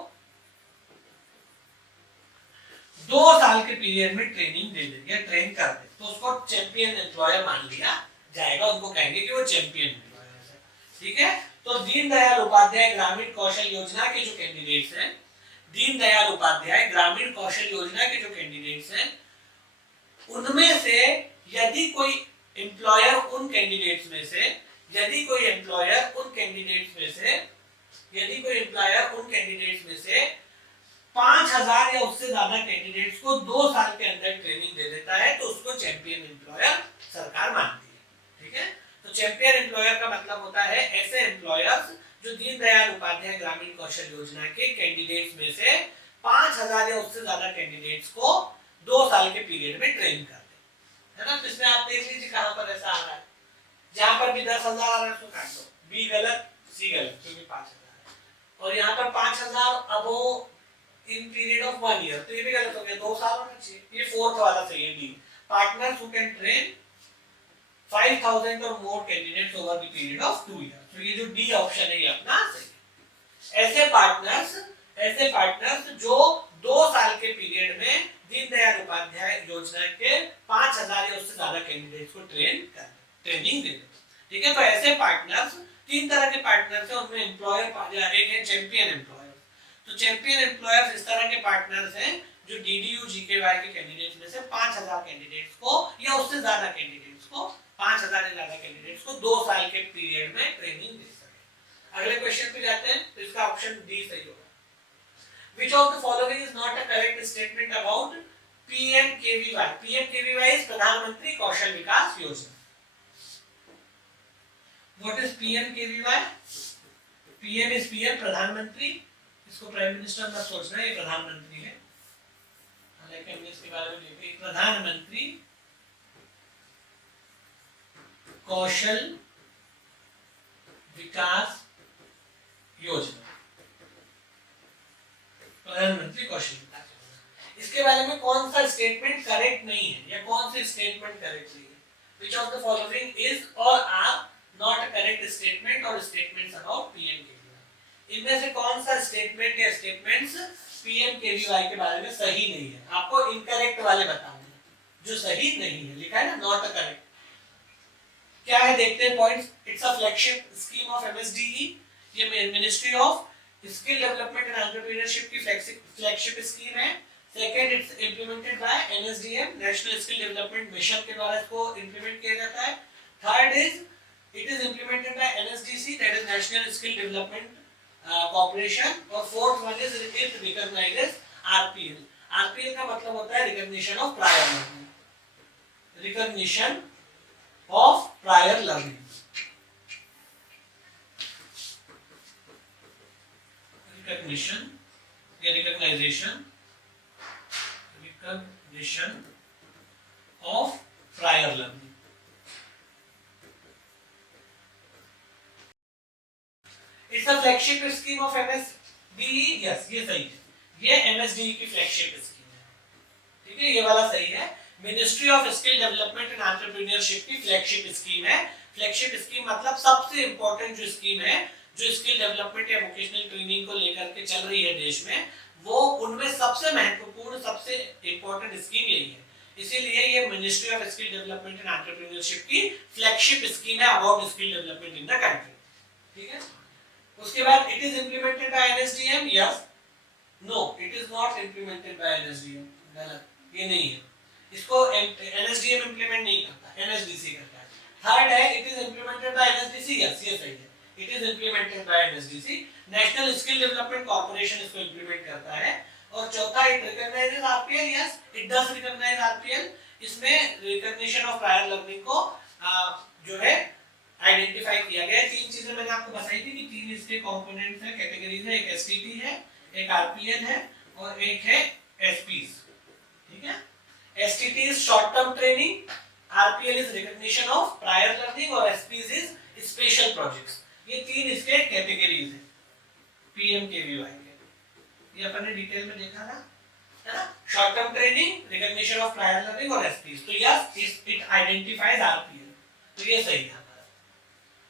2 साल के पीरियड में ट्रेनिंग दे दे या ट्रेन कर दे तो उसको चैंपियन एम्प्लॉयर मान लिया जाएगा, उनको कहेंगे कि वो चैंपियन एम्प्लॉयर है। ठीक है, तो दीनदयाल उपाध्याय ग्रामीण कौशल योजना के जो कैंडिडेट्स हैं, दीनदयाल उपाध्याय ग्रामीण कौशल योजना के जो कैंडिडेट्स हैं उनमें से यदि कोई एम्प्लॉयर उन कैंडिडेट्स में से 5000 या उससे ज्यादा कैंडिडेट्स को 2 साल के अंदर ट्रेनिंग दे देता है तो उसको चैंपियन एम्प्लॉयर सरकार मानती है। ठीक है, तो चैंपियन एम्प्लॉयर का मतलब होता है ऐसे एम्प्लॉयर्स जो दीनदयाल उपाध्याय ग्रामीण कौशल योजना के कैंडिडेट्स में से 5000 या उससे ज्यादा कैंडिडेट्स को 2 साल के पीरियड में ट्रेन कर दे। है ना। तो इसमें आप देख लीजिए कहां पर ऐसा आ रहा है, जहां पर भी 10,000 आ रहा है उसको काट दो, बी गलत सी गलत क्योंकि 5,000 है, और यहाँ पर 5,000 अबो इन पीरियड ऑफ 1 ईयर, तो ये भी गलत हो गया, 2 साल होना चाहिए। ये फोर्थ वाला सही है, D, partners who can train 5,000 और more candidates over the period of 2 year, तो ये जो डी ऑप्शन है ये अपना सही है। ऐसे पार्टनर्स जो 2 साल के पीरियड में दीनदयाल उपाध्याय योजना के 5,000 या उससे ज्यादा कैंडिडेट्स को ट्रेनिंग दे। ठीक है, तो ऐसे पार्टनर्स, 3 तरह के पार्टनर्स हैं, उनमें एम्प्लॉयर, एक है चैंपियन एम्प्लॉयर। तो चैंपियन एम्प्लॉयर्स इस तरह के पार्टनर्स हैं जो डीडीयू जीकेवाई के कैंडिडेट्स में से 5,000 कैंडिडेट्स को या उससे ज्यादा कैंडिडेट्स को, 5,000 से ज्यादा कैंडिडेट्स को 2 साल के पीरियड में ट्रेनिंग दे सके। अगले क्वेश्चन पे जाते हैं, तो इसका ऑप्शन डी सही होगा। Which of the following is not a correct statement about PMKVY? PMKVY is प्रधानमंत्री कौशल विकास योजना। What is PMKVY? PM is PM, प्रधानमंत्री, इसको प्राइम मिनिस्टर मत सोचना, ये प्रधानमंत्री है, हालांकि हमने इसके बारे में लिखा है प्रधानमंत्री कौशल विकास योजना, प्रधानमंत्री कौशल विकास योजना। इसके बारे में कौन सा स्टेटमेंट करेक्ट नहीं है या कौन सी स्टेटमेंट करेक्ट नहीं है? Which of the following is or are not a correct statement or statements about PMKVY? इनमें से कौन सा स्टेटमेंट या स्टेटमेंट्स पीएमकेवीवाई के बारे में सही नहीं है? आपको इनकरेक्ट वाले बताऊंगा, जो सही नहीं है, लिखा है ना नॉट अ करेक्ट। क्या है देखते हैं points. It's a flagship scheme of MSDE, ये ministry of skill development and entrepreneurship की फ्लैगशिप स्कीम है। Second, it's implemented by NSDM, national skill development mission के द्वारा इसको इंप्लीमेंट किया जाता है। Third is it is implemented by NSDC, that is national skill development corporation, और fourth one is it recognises RPL. RPL का मतलब होता है recognition of prior learning, recognition of prior learning, recognition या recognisation of prior learning. It's a flagship scheme of MSDE, yes ये सही है, ये एमएसडीई की फ्लैगशिप स्कीम है। ठीक है, ये वाला सही है, ministry of skill development and entrepreneurship की फ्लैगशिप स्कीम है। फ्लैगशिप स्कीम मतलब सबसे इंपॉर्टेंट जो स्कीम है, जो स्किल डेवलपमेंट या वोकेशनल ट्रेनिंग को लेकर के चल रही है देश में, वो उनमें सबसे महत्वपूर्ण, सबसे इंपॉर्टेंट स्कीम यही है। इसीलिए ये ministry of skill development and entrepreneurship की फ्लैगशिप स्कीम है about skill development in the country. ठीक है, उसके बाद it is implemented by NSDM, yes, no it is not implemented by NSDM, गलत, ये नहीं है, इसको एनएसडीएम इंप्लीमेंट नहीं करता, एनएसडीसी करता है। थर्ड है it is implemented by NSDC, yes ये सही है, it is implemented by NSDC, national skill development corporation इसको इंप्लीमेंट करता है। और चौथा it recognises RPL, yes it does recognise RPL, इसमें रिकॉग्निशन ऑफ प्रायर लर्निंग को जो है आइडेंटिफाई किया गया है। 3 चीजें मैंने आपको बताई थी कि 3 इसके कंपोनेंट्स हैं, कैटेगरीज है, एक एसटीटी है, एक आरपीएल है और एक है एसपीज। ठीक है, STT is short term training, RPL is recognition of prior learning और एसपीज इज स्पेशल प्रोजेक्ट्स। ये 3 इसके कैटेगरीज हैं पीएमकेवीवाई के, ये अपन ने डिटेल में देखा था, है ना, short term training, recognition of prior learning और एसपीज। तो यस इट आइडेंटिफाइज आरपीएल, तो ये सही है।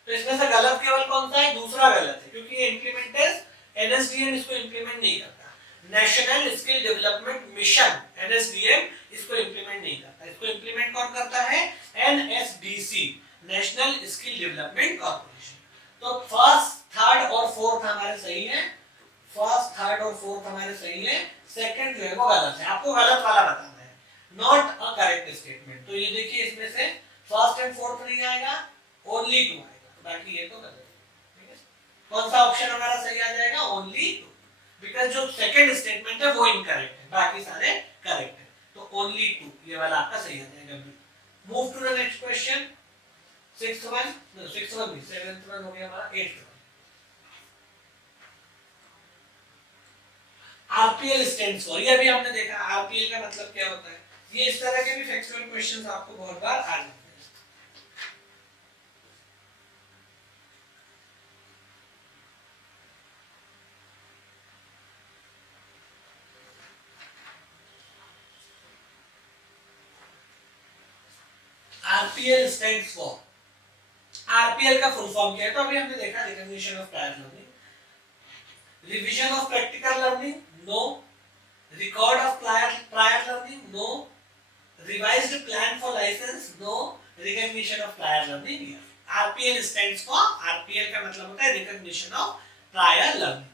तो इसमें से गलत केवल कौन सा है? दूसरा गलत है, क्योंकि ये इंप्लीमेंटेड एनएसडीएम इसको इंप्लीमेंट नहीं करता, नेशनल स्किल डेवलपमेंट मिशन एनएसडीएम इसको इंप्लीमेंट नहीं करता, इसको इंप्लीमेंट कौन करता है? NSDC, national skill development corporation. तो फर्स्ट, थर्ड और फोर्थ हमारे सही है, फर्स्ट, थर्ड और फोर्थ हमारे सही है, सेकंड जो है वो गलत है, आपको गलत वाला बताना है, नॉट अ करेक्ट स्टेटमेंट। तो ये देखिए इसमें से फर्स्ट एंड फोर्थ नहीं आएगा, ओनली 2 आएगा, बाकी ये तो गलत है। ठीक है, कौन सा ऑप्शन हमारा सही आ जाएगा? ओनली 2, बिकॉज़ जो सेकंड स्टेटमेंट है वो इनकरेक्ट है, बाकी सारे करेक्ट है, तो ओनली 2 ये वाला आपका सही आ जाएगा। Move to the next question, 6th one, no 6th one नहीं, 7th वन हो गया हमारा, 8th one. RPL stands for, ये भी हमने देखा आरपीएल का मतलब क्या होता है, ये इस तरह के भी फैक्चुअल क्वेश्चंस आपको बहुत बार आ जाते हैं। आरपीएल स्टैंड्स फॉर, आरपीएल का फुल फॉर्म क्या है? तो अभी हमने देखा recognition of prior learning, revision of practical learning, no, record of prior learning, no, revised plan for licence, no, recognition of prior learning, yes. RPL stands for, RPL का मतलब होता है रिकॉग्निशन ऑफ प्रायर लर्निंग।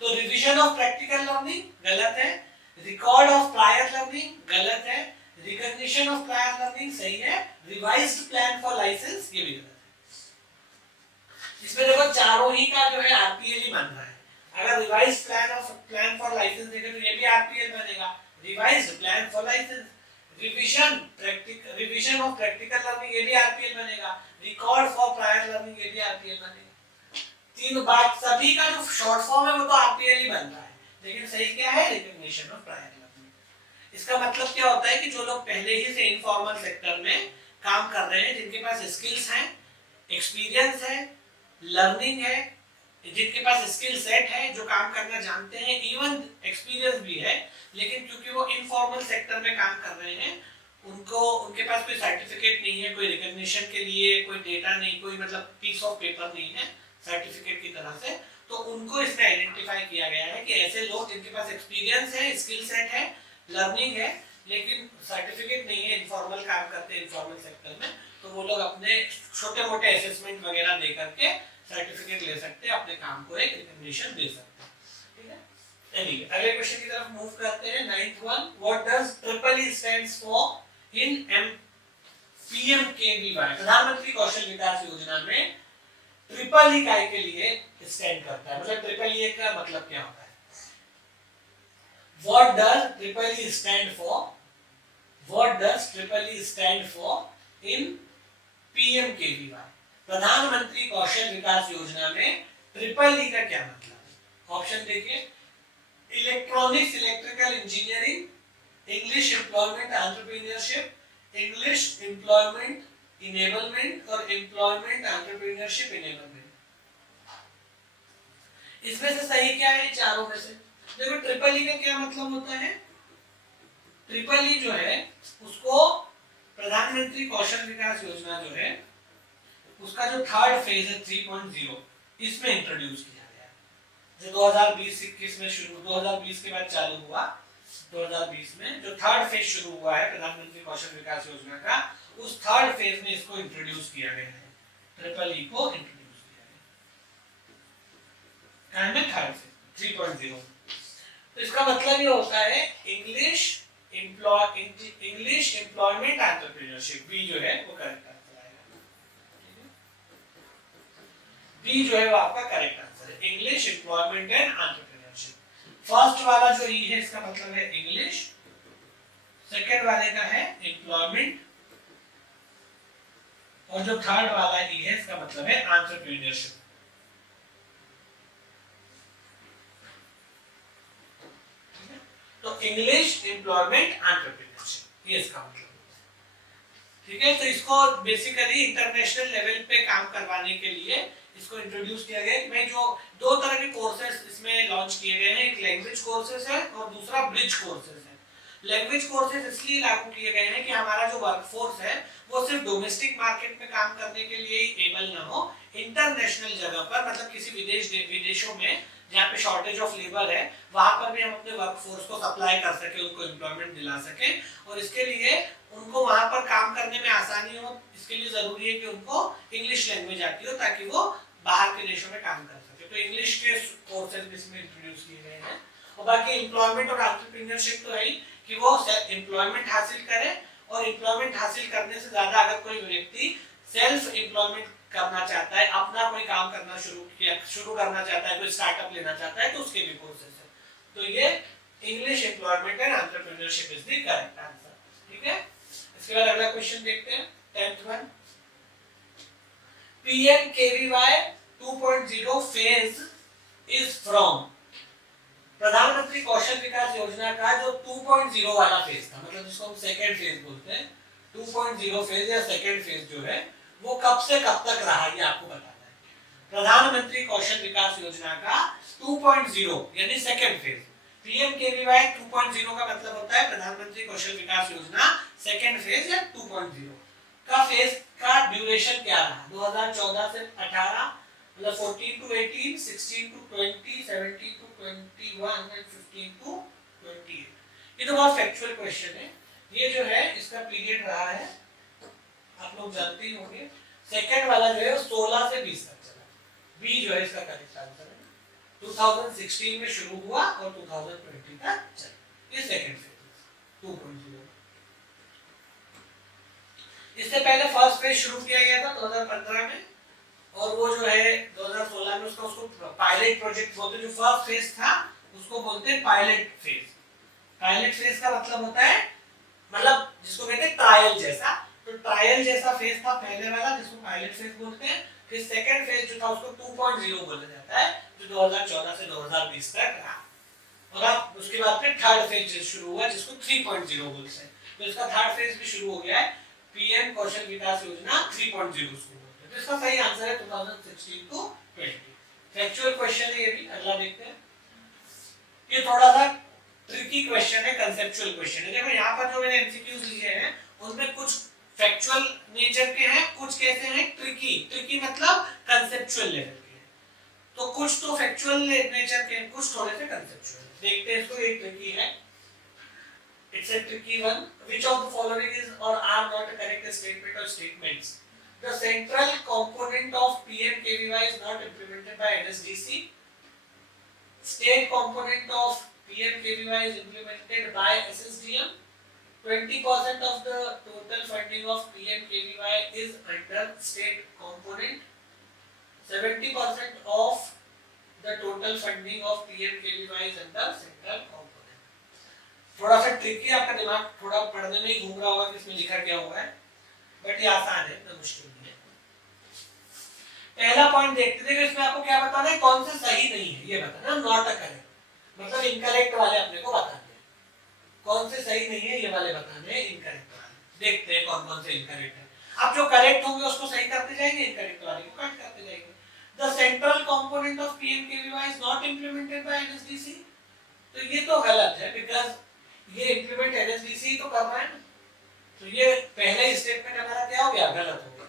तो revision of practical learning गलत है, record of prior learning गलत है, recognition of prior learning सही है, रिवाइज्ड प्लान फॉर लाइसेंस ये भी गलत है। इसमें देखो चारों ही का जो है आरपीएल ही बन रहा है। अगर रिवाइज्ड प्लान फॉर लाइसेंस देखें तो ये भी आरपीएल बनेगा, revised plan for licence, revision of practical learning ये भी आरपीएल बनेगा, रिकॉर्ड फॉर प्रायर लर्निंग ये भी आरपीएल बनेगा। तीन बात सभी का जो शॉर्ट फॉर्म है वो तो आरपीएल ही बन रहा है, लेकिन सही क्या है? Recognition of prior learning. इसका मतलब क्या होता है कि जो लोग पहले ही से इनफॉर्मल सेक्टर में काम कर रहे हैं, जिनके पास स्किल्स हैं, एक्सपीरियंस है, लर्निंग है, जिनके पास स्किल सेट है, जो काम करना जानते हैं, इवन एक्सपीरियंस भी है, लेकिन क्योंकि वो इनफॉर्मल सेक्टर में काम कर रहे हैं, उनके पास कोई सर्टिफिकेट नहीं है, कोई रिकॉग्निशन के लिए कोई डेटा नहीं, कोई मतलब पीस ऑफ पेपर नहीं है सर्टिफिकेट की तरह से, तो उनको इसमें आइडेंटिफाई किया गया है कि ऐसे लोग जिनके पास एक्सपीरियंस है, स्किल सेट है, लर्निंग है, लेकिन सर्टिफिकेट नहीं है, इनफॉर्मल काम करते हैं इनफॉर्मल सेक्टर में, तो वो लोग अपने छोटे मोटे असेसमेंट वगैरह दे करके सर्टिफिकेट ले सकते हैं, अपने काम को एक रिकॉग्निशन दे सकते हैं। ठीक है, चलिए अगले क्वेश्चन की तरफ मूव करते हैं। 9th one, what does triple E stands for in PMKVY? प्रधानमंत्री कौशल विकास योजना में ट्रिपल ई काय के लिए स्टैंड करता है, मतलब ट्रिपल ई का मतलब क्या होता है? What does triple E stand for, what does triple E stand for in PMKVY? प्रधानमंत्री कौशल विकास योजना में ट्रिपल ई का क्या मतलब है? ऑप्शन देखिए, electronics electrical engineering, English employment entrepreneurship, English employment enablement और एम्प्लॉयमेंट एंटरप्रेन्योरशिप इनेबलमेंट। इसमें से सही क्या है चारों में से? देखो ट्रिपल ई का क्या मतलब होता है? ट्रिपल ई जो है उसको प्रधानमंत्री कौशल विकास योजना जो है उसका जो थर्ड फेज है 3.0 इसमें इंट्रोड्यूस किया गया है, जो 2020-21 में शुरू, 2020 के बाद चालू हुआ, 2020 में जो थर्ड फेज शुरू हुआ है प्रधानमंत्री कौशल विकास योजना का, उस थर्ड फेज में इसको इंट्रोड्यूस किया गया है, ट्रिपल ई को इंट्रोड्यूस किया गया है थर्ड फेज 3.0। तो इसका मतलब ये होता है इंग्लिश एम्प्लॉयमेंट एंटरप्रेन्योरशिप, बी जो है वो करेक्ट आंसर आएगा। बी जो है वो आपका करेक्ट आंसर है, English employment and entrepreneurship. First वाला जो ई है इसका मतलब है इंग्लिश, सेकंड वाले का है एम्प्लॉयमेंट, और जो थर्ड वाला ई है इसका मतलब है एंटरप्रेन्योरशिप। तो इंग्लिश एम्प्लॉयमेंट एंटरप्रेन्योरशिप ये इसका मतलब है। ठीक है, तो इसको बेसिकली इंटरनेशनल लेवल पे काम करवाने के लिए इसको इंट्रोड्यूस किया गया है। मैं जो दो तरह के कोर्सेज इसमें लॉन्च किए गए हैं, एक लैंग्वेज कोर्सेज है और दूसरा ब्रिज कोर्सेज है। लैंग्वेज कोर्सेज इसलिए लागू किए गए हैं कि हमारा जो वर्कफोर्स है वो सिर्फ डोमेस्टिक मार्केट में काम करने के लिए ही एबल ना हो, इंटरनेशनल जगह पर, मतलब किसी विदेशों में जहाँ पे शॉर्टेज ऑफ लेबर है वहां पर भी हम अपने वर्कफोर्स को सप्लाई कर सके, उनको एम्प्लॉयमेंट दिला सके, और इसके लिए उनको वहां पर काम करने में आसानी हो, इसके लिए जरूरी है कि उनको इंग्लिश लैंग्वेज आती हो ताकि वो बाहर के देशों में काम कर सके। तो इंग्लिश के कोर्सेज इसमें इंट्रोड्यूस किए गए हैं। और बाकी एम्प्लॉयमेंट और एंटरप्रेन्योरशिप तो है ही कि वो एम्प्लॉयमेंट हासिल करे, और एम्प्लॉयमेंट हासिल करने से ज्यादा अगर कोई व्यक्ति सेल्फ एम्प्लॉयमेंट करना चाहता है, अपना कोई काम करना शुरू करना चाहता है, कोई स्टार्टअप लेना चाहता है, तो उसके भी कोर्सेज है। तो ये English employment and entrepreneurship is the correct answer. ठीक है, इसके बाद अगला क्वेश्चन देखते हैं 10th one, PMKVY 2.0 phase is from, प्रधानमंत्री कौशल विकास योजना का जो 2.0 वाला फेज था, मतलब जिसको हम सेकेंड फेज बोलते हैं, 2.0 फेज या सेकेंड फेज जो है वो कब से कब तक रहा, ये आपको बताना है। प्रधानमंत्री कौशल विकास योजना का 2.0 यानी सेकेंड फेज, पीएमकेवीवाई 2.0 का मतलब होता है प्रधानमंत्री कौशल विकास योजना सेकेंड फेज या 2.0 का फेज का ड्यूरेशन क्या रहा, 2014 से 18, मतलब 14 to 18, 16 to 20, 17 to 21 and 15 to 28। ये तो बहुत फैक्चुअल क्वेश्चन है। ये जो है इसका पीरियड रहा है, आप लोग जानते ही होंगे। सेकंड वाला जो है 16 से 20 तक चला, बी जो है इसका करेक्ट आंसर है। 2016 में शुरू हुआ और 2020 तक चला, ये सेकंड फेज 2.0। इससे पहले फर्स्ट फेज शुरू किया गया था 2015 में, और वो जो है 2016 में उसको पायलट प्रोजेक्ट बोलते हैं। जो फर्स्ट फेज था उसको बोलते हैं पायलट फेज। पायलट फेज का मतलब होता है, मतलब जिसको कहते हैं ट्रायल जैसा, तो ट्रायल जैसा फेज था पहले वाला जिसको पायलट फेज बोलते हैं। फिर सेकंड फेज जो था उसको 2.0 बोला जाता है, जो 2014 से 2020 तक रहा। और अब उसके बाद फिर थर्ड फेज शुरू हुआ जिसको 3.0 बोलते हैं। तो इसका थर्ड फेज भी शुरू हो गया है, पीएम कौशल विकास योजना 3.0 उसको बोलते हैं। तो इसका सही आंसर है 2016 to 20। फैक्चुअल क्वेश्चन है ये भी। अगला देखते हैं, ये थोड़ा सा ट्रिकी क्वेश्चन है, कंसेप्चुअल क्वेश्चन है। देखो यहाँ पर जो मैंने एमसीक्यूज लिए हैं उनमें कुछ फैक्चुअल नेचर के हैं, कुछ कैसे हैं ट्रिकी। ट्रिकी मतलब कंसेप्चुअल लेवल के हैं, तो कुछ तो फैक्चुअल नेचर के हैं, कुछ थोड़े से कंसेप्चुअल। देखते हैं इसको। एक ट्रिकी है, it's a tricky one. Which of the following is और are not a correct statement और statements. The central component of PMKVY is not implemented by NSDC. State component of PMKVY is implemented by SSDM. 20% of the total funding of PMKVY is under state component. 70% of the total funding of PMKVY is under central component. थोड़ा सा tricky, आपका दिमाग थोड़ा पढ़ने में ही घूम रहा होगा कि इसमें लिखा क्या हुआ है, बट ये आसान है, ना मुश्किल नहीं है। पहला पॉइंट देखते थे, इसमें आपको क्या बताना है, कौन से सही नहीं है ये बताना, नॉट अ करेक्ट, मतलब इनकरेक्ट वाले अपने को बताने हैं। कौन से सही नहीं है ये वाले बताने हैं, इनकरेक्ट वाले। देखते हैं कौन कौन से इनकरेक्ट है। अब जो करेक्ट होंगे उसको सही करते जाएंगे, इनकरेक्ट वाले को कट करते जाएंगे। The central component of PMKVY is not implemented by NSDC, तो ये तो गलत है, बिकॉज़ ये इंप्लीमेंट एनएसडीसी तो कर रहा है ना। तो ये पहले ही स्टेटमेंट हमारा क्या हो गया, गलत हो गया।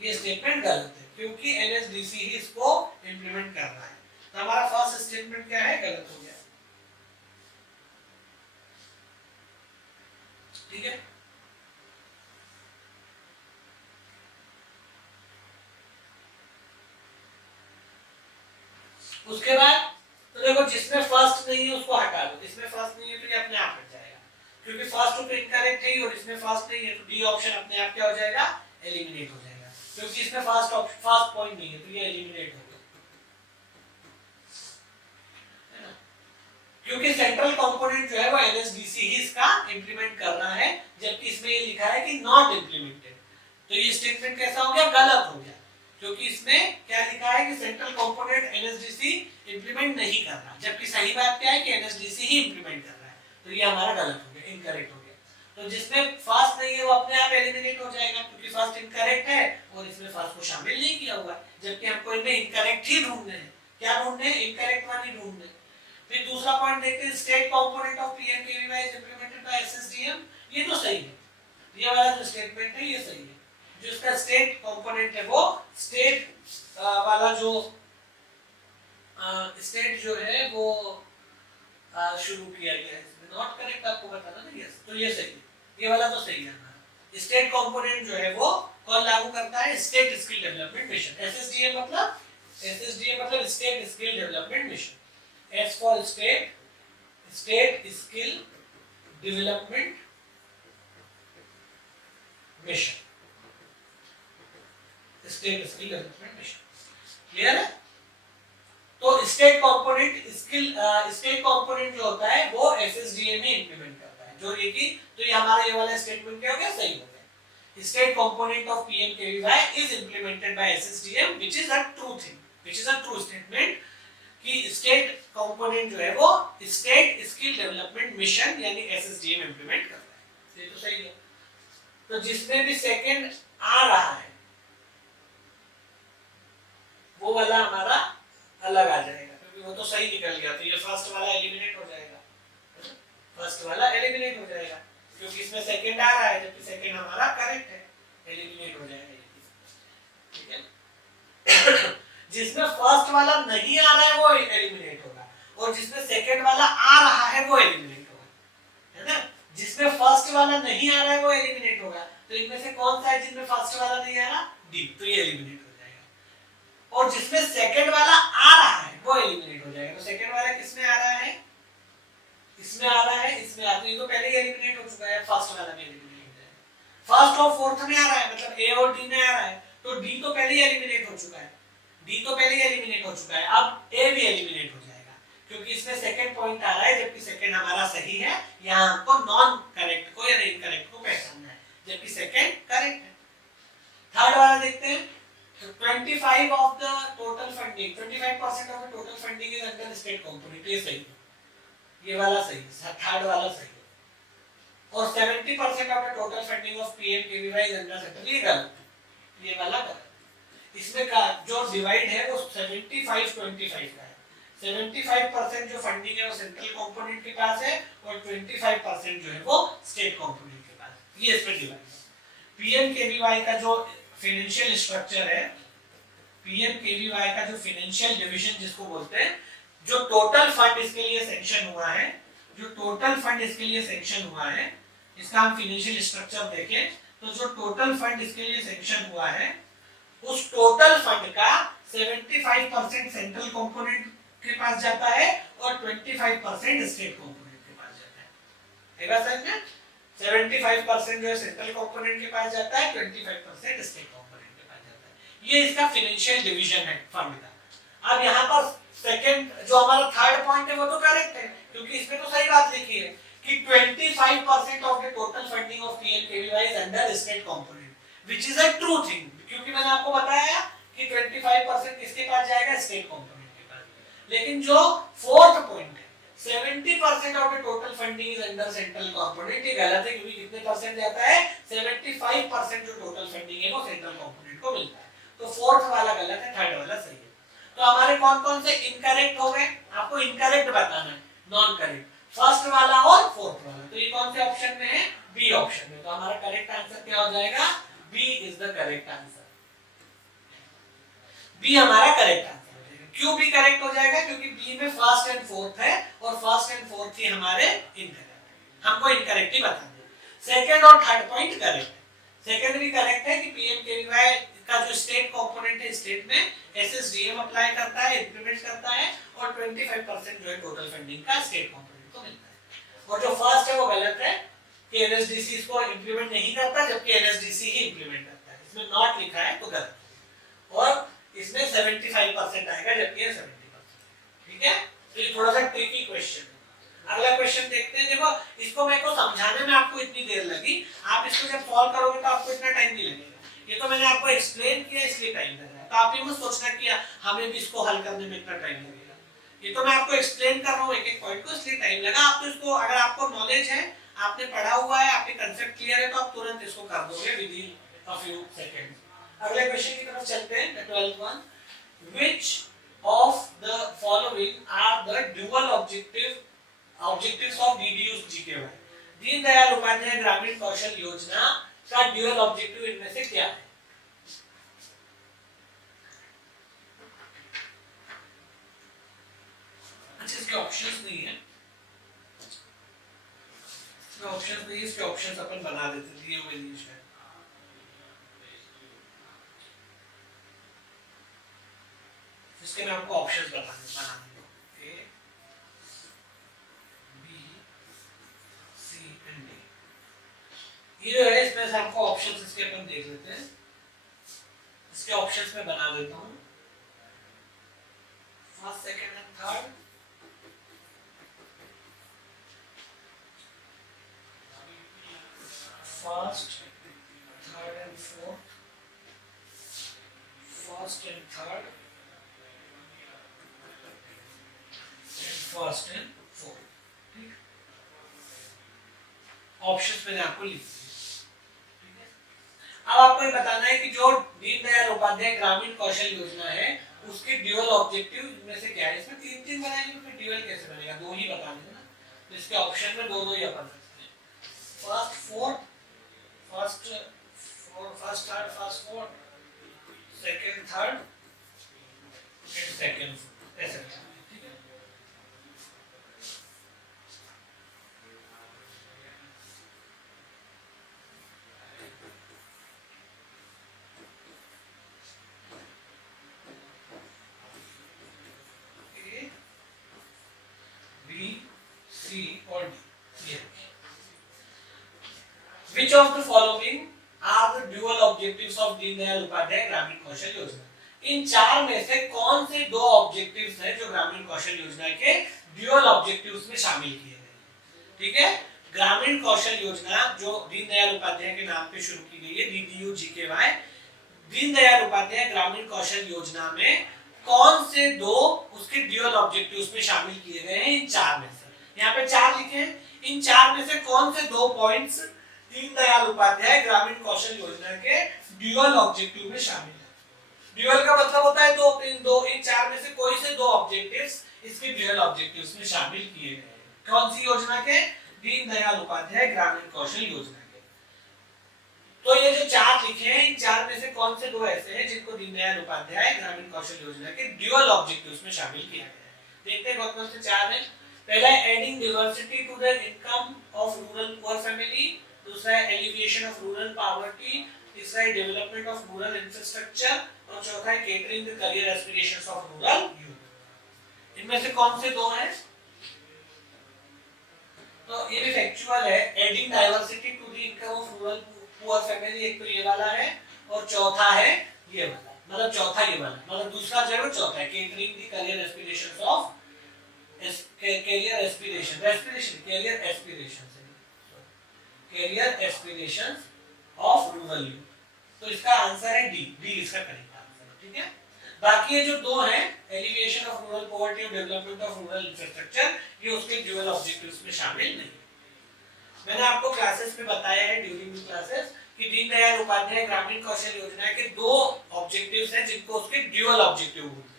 ये स्टेटमेंट गलत है क्योंकि एनएसडीसी ही इसको इंप्लीमेंट कर रहा है। तो हमारा फर्स्ट स्टेटमेंट क्या है, गलत हो गया। ठीक है, उसके बाद तो देखो जिसमें फर्स्ट नहीं है उसको हटा दो, इसमें फर्स्ट नहीं है तो ये अपने आप हट जाएगा, क्योंकि फर्स्ट तो इनकरेक्ट है और इसमें फर्स्ट नहीं है, तो डी ऑप्शन अपने आप क्या हो जाएगा, एलिमिनेट हो जाएगा, क्योंकि इसमें फर्स्ट पॉइंट नहीं है तो ये एलिमिनेट हो गया। क्योंकि सेंट्रल कंपोनेंट जो है वो एनएसडीसी ही इसका इंप्लीमेंट कर रहा है, जबकि इसमें ये लिखा है कि नॉट इंप्लीमेंटेड। तो ये स्टेटमेंट कैसा हो गया, गलत हो गया, क्योंकि इसमें क्या लिखा है कि सेंट्रल कंपोनेंट एनएसडीसी इंप्लीमेंट नहीं कर रहा, जबकि सही बात क्या है कि एनएसडीसी ही इंप्लीमेंट कर रहा है। तो ये हमारा गलत हो गया, इनकरेक्ट हो गया। तो जिसमें फर्स्ट नहीं है वो अपने आप एलिमिनेट हो जाएगा, क्योंकि फर्स्ट इनकरेक्ट है और इसमें फर्स्ट को शामिल नहीं किया हुआ, जबकि हमको इनमें इनकरेक्ट ही ढूंढने हैं। क्या ढूंढने हैं, इनकरेक्ट वाली ढूंढने हैं। फिर दूसरा पॉइंट देखते हैं, state component of PMKVY is implemented by SSDM, ये तो सही है, ये वाला जो स्टेटमेंट है ये सही है। जो इसका स्टेट कंपोनेंट है वो स्टेट वाला जो स्टेट जो है वो शुरू किया गया है, इसमें नॉट करेक्ट आपको बताना ना, यस, तो ये सही है, ये वाला तो सही है हमारा। स्टेट कंपोनेंट जो है वो कौन लागू करता है, स्टेट स्किल डेवलपमेंट मिशन। एसएसडीएम मतलब state skill development mission. S for state skill development mission, state skill development mission, clear है। तो स्टेट कंपोनेंट जो होता है वो एसएसडीएम में इंप्लीमेंट करता है, जो ये कि तो ये हमारा ये वाला स्टेटमेंट क्या हो गया, सही हो गया। State component of PMKVY is implemented by SSDM, which is a true thing, which is a true statement। कि स्टेट कंपोनेंट जो है वो स्टेट स्किल डेवलपमेंट मिशन यानी एसएसडीएम इंप्लीमेंट करता है। ये तो सही है। तो जिसमें भी सेकंड आ रहा है वो वाला हमारा अलग आ जाएगा, क्योंकि वो तो सही निकल गया, तो ये फर्स्ट वाला एलिमिनेट हो जाएगा, फर्स्ट वाला एलिमिनेट हो जाएगा क्योंकि इसमें सेकंड आ रहा है, जबकि सेकंड हमारा करेक्ट है, एलिमिनेट हो जाएगा ये, ठीक है। जिसमें फर्स्ट वाला नहीं आ रहा है वो एलिमिनेट होगा, और जिसमें सेकंड वाला आ रहा है वो एलिमिनेट होगा, है ना। जिसमें फर्स्ट वाला नहीं आ रहा है वो एलिमिनेट होगा, तो इनमें से कौन सा है जिसमें फर्स्ट वाला नहीं आ रहा? डी, तो ये एलिमिनेट हो जाएगा। और जिसमें सेकंड वाला आ रहा है वो एलिमिनेट हो जाएगा। तो सेकंड वाला किसमें आ रहा है? इसमें आ रहा है, इसमें आ, तो ये तो पहले ही एलिमिनेट हो चुका है, फर्स्ट वाला भी एलिमिनेट हो जाएगा। फर्स्ट और फोर्थ में आ रहा है, मतलब ए और डी में आ रहा है, तो डी तो पहले ही एलिमिनेट हो चुका है, डी तो पहले ही एलिमिनेट हो चुका है, अब ए भी एलिमिनेट हो जाएगा क्योंकि इसमें सेकंड पॉइंट आ रहा है, जबकि सेकंड हमारा सही है। यहां हमको नॉन करेक्ट को या इनकरेक्ट को पहचानना है, जबकि सेकंड करेक्ट है। थर्ड वाला देखते हैं। 25 of the total funding, 25% of the total funding is under state component, ये सही है, ये वाला सही है, थर्ड वाला सही है। और 70% of the total funding of PMKVY is under central, ये गलत है, ये वाला गलत। इसमें का जो डिवाइड है वो 75-25 का है। 75% जो फंडिंग है वो सेंट्रल कंपोनेंट के पास है और 25% जो है वो स्टेट कंपोनेंट के पास, ये इस पे डिवाइड है। पीएमकेवीवाई का जो फाइनेंशियल स्ट्रक्चर है, पीएमकेवीवाई का जो फाइनेंशियल डिवीजन जिसको बोलते हैं, जो टोटल फंड इसके लिए सैंक्शन हुआ है, जो टोटल फंड इसके लिए सैंक्शन हुआ है, इसका हम फाइनेंशियल स्ट्रक्चर देखें तो जो टोटल फंड इसके लिए सैंक्शन हुआ है उस टोटल फंड का 75% सेंट्रल कंपोनेंट के पास जाता है और 25% स्टेट कंपोनेंट के पास जाता है। एक बात समझ में? 75% जो है सेंट्रल कंपोनेंट के पास जाता है, 25% स्टेट कंपोनेंट के पास जाता है। ये इसका फाइनेंशियल डिवीजन है फंड का। अब यहाँ पर सेकंड जो हमारा थर्ड पॉइंट है वो तो करेक्ट है, क्योंकि इसमें तो सही बात लिखी है कि 25% of the total funding of PMKVY is under state component, which is a true thing, क्योंकि मैंने आपको बताया कि 25% किसके पास जाएगा? स्टेट कंपोनेंट के पास। लेकिन जो फोर्थ पॉइंट है 70% of the total funding is under central component, ये गलत है, क्योंकि कितने परसेंट जाता है? 75% जो टोटल फंडिंग है वो सेंट्रल कंपोनेंट को मिलता है। तो फोर्थ वाला गलत है, थर्ड वाला सही है। तो हमारे कौन कौन से इनकरेक्ट हो गए? आपको इनकरेक्ट बताना है, नॉन करेक्ट, फर्स्ट वाला और फोर्थ वाला। तो ये कौन से ऑप्शन में है? बी ऑप्शन में। तो हमारा करेक्ट आंसर क्या हो जाएगा? B is the correct answer. B हमारा करेक्ट आंसर हो जाएगा। क्यों बी करेक्ट हो जाएगा? क्योंकि बी में फर्स्ट एंड फोर्थ है और फर्स्ट एंड फोर्थ ही हमारे इनकरेक्ट, हमको इनकरेक्ट ही बताना है। सेकंड और थर्ड पॉइंट करेक्ट है। सेकंड भी करेक्ट है कि पीएमकेवीवाई का जो स्टेट कंपोनेंट है, स्टेट में एसएसडीएम अप्लाई करता है, इंप्लीमेंट करता है, और 25% जो है टोटल फंडिंग का स्टेट कंपोनेंट को मिलता है। और जो फर्स्ट है वो गलत है कि एनएसडीसी इसको इंप्लीमेंट नहीं करता, जबकि एनएसडीसी ही इंप्लीमेंट करता है। इसमें नॉट लिखा है तो गलत है। और इसमें 75% आएगा, जबकि ये 70%। ठीक है, तो ये थोड़ा सा ट्रिकी क्वेश्चन है। अगला क्वेश्चन देखते हैं। देखो, इसको मेरे को समझाने में आपको इतनी देर लगी, आप इसको जब सॉल्व करोगे तो आपको इतना टाइम नहीं लगेगा। ये तो मैंने आपको एक्सप्लेन किया इसलिए टाइम लग रहा है, तो आप ये मत सोचना कि हमें भी इसको हल करने में इतना टाइम लगेगा। ये तो मैं आपको एक्सप्लेन कर रहा हूँ एक एक पॉइंट को, इसलिए टाइम लगा। आप तो इसको, अगर आपको नॉलेज है, आपने पढ़ा हुआ है, आपके कांसेप्ट क्लियर है, तो आप तुरंत इसको कर दोगे with in a few seconds. अगले क्वेश्चन की तरफ चलते हैं, the 12th one. Which of the following are the dual objectives of DDU-GKY? Deendayal Upadhyaya ग्रामीण कौशल योजना का ड्यूअल ऑब्जेक्टिव इनमें से क्या है? अच्छा, इसके ऑप्शंस नहीं है, इसके ऑप्शंस नहीं, इसके ऑप्शंस अपन बना देते, दिए हुए नहीं है। इसके मैं आपको ऑप्शंस बना दूंगा, A B C and D. ये जो है इसमें से आपको ऑप्शंस इसके अपन देख लेते हैं। इसके ऑप्शंस में बना देता हूं, first, second and third. First, third and fourth, first and third, first and fourth. ठीक, ऑप्शंस मैंने आपको लिख दिए। ठीक है, अब आपको ये बताना है कि जो दीनदयाल उपाध्याय ग्रामीण कौशल योजना है उसके ड्यूअल ऑब्जेक्टिव में से क्या है। इसमें तीन तीन बनाएंगे, फिर ड्यूअल कैसे बनेगा, दो ही बताने ना, तो इसके ऑप्शन में दो दो ही अपन रखते हैं। First fourth, first third, first fourth, second third and second fourth, ऐसे रखते हैं। ठीक है, ए बी सी और डी। ये Which of the following are the dual objectives of Deendayal Upadhyaya ग्रामीण कौशल योजना? इन चार में से कौन से दो ऑब्जेक्टिव्स हैं जो ग्रामीण कौशल योजना के ड्यूअल ऑब्जेक्टिव्स में शामिल किए गए? ठीक है, ग्रामीण कौशल योजना जो दीनदयाल उपाध्याय के नाम पे शुरू की गई है, DDU-GKY, दीनदयाल उपाध्याय ग्रामीण कौशल योजना में कौन से दो उसके ड्यूअल ऑब्जेक्टिव्स में शामिल किए गए हैं इन चार में से? यहाँ पे चार लिखे हैं, इन चार में से कौन से दो पॉइंट्स दीनदयाल उपाध्याय ग्रामीण कौशल योजना के ड्यूअल ऑब्जेक्टिव में शामिल है? ड्यूअल का मतलब होता है दो, इन चार में से कोई से दो ऑब्जेक्टिव्स इसके ड्यूअल ऑब्जेक्टिव्स में शामिल किए गए हैं। कौन सी योजना के? दीनदयाल उपाध्याय ग्रामीण कौशल योजना के। तो ये जो चार लिखे हैं, इन चार में से कौन से दो ऐसे हैं जिनको दीनदयाल उपाध्याय ग्रामीण कौशल योजना के ड्यूअल ऑब्जेक्टिव्स में शामिल किया गया है? देखते हैं कौन से चार हैं। पहला है adding diversity to the income of rural poor family, दूसरा है एलिविएशन ऑफ रूरल पॉवर्टी, तीसरा है डेवलपमेंट ऑफ रूरल इंफ्रास्ट्रक्चर और चौथा है catering the career aspirations of rural youth. इनमें से कौन से दो हैं? तो ये भी फैक्चुअल है, adding diversity to the income of rural poor family, एक तो ये वाला है और चौथा है ये वाला, मतलब चौथा ये वाला, मतलब दूसरा जो है वो चौथा है, catering the career aspirations of career aspirations of rural youth. तो इसका आंसर है डी, इसका करेक्ट आंसर है। ठीक है, बाकी ये जो दो हैं, एलिविएशन ऑफ रूरल पॉवर्टी और डेवलपमेंट ऑफ रूरल इंफ्रास्ट्रक्चर, ये उसके ड्यूअल ऑब्जेक्टिव्स में शामिल नहीं। मैंने आपको क्लासेस में बताया है ड्यूरिंग द क्लासेस कि दीनदयाल उपाध्याय ग्रामीण कौशल योजना के दो ऑब्जेक्टिव्स हैं जिनको उसके ड्यूअल ऑब्जेक्टिव बोलते हैं।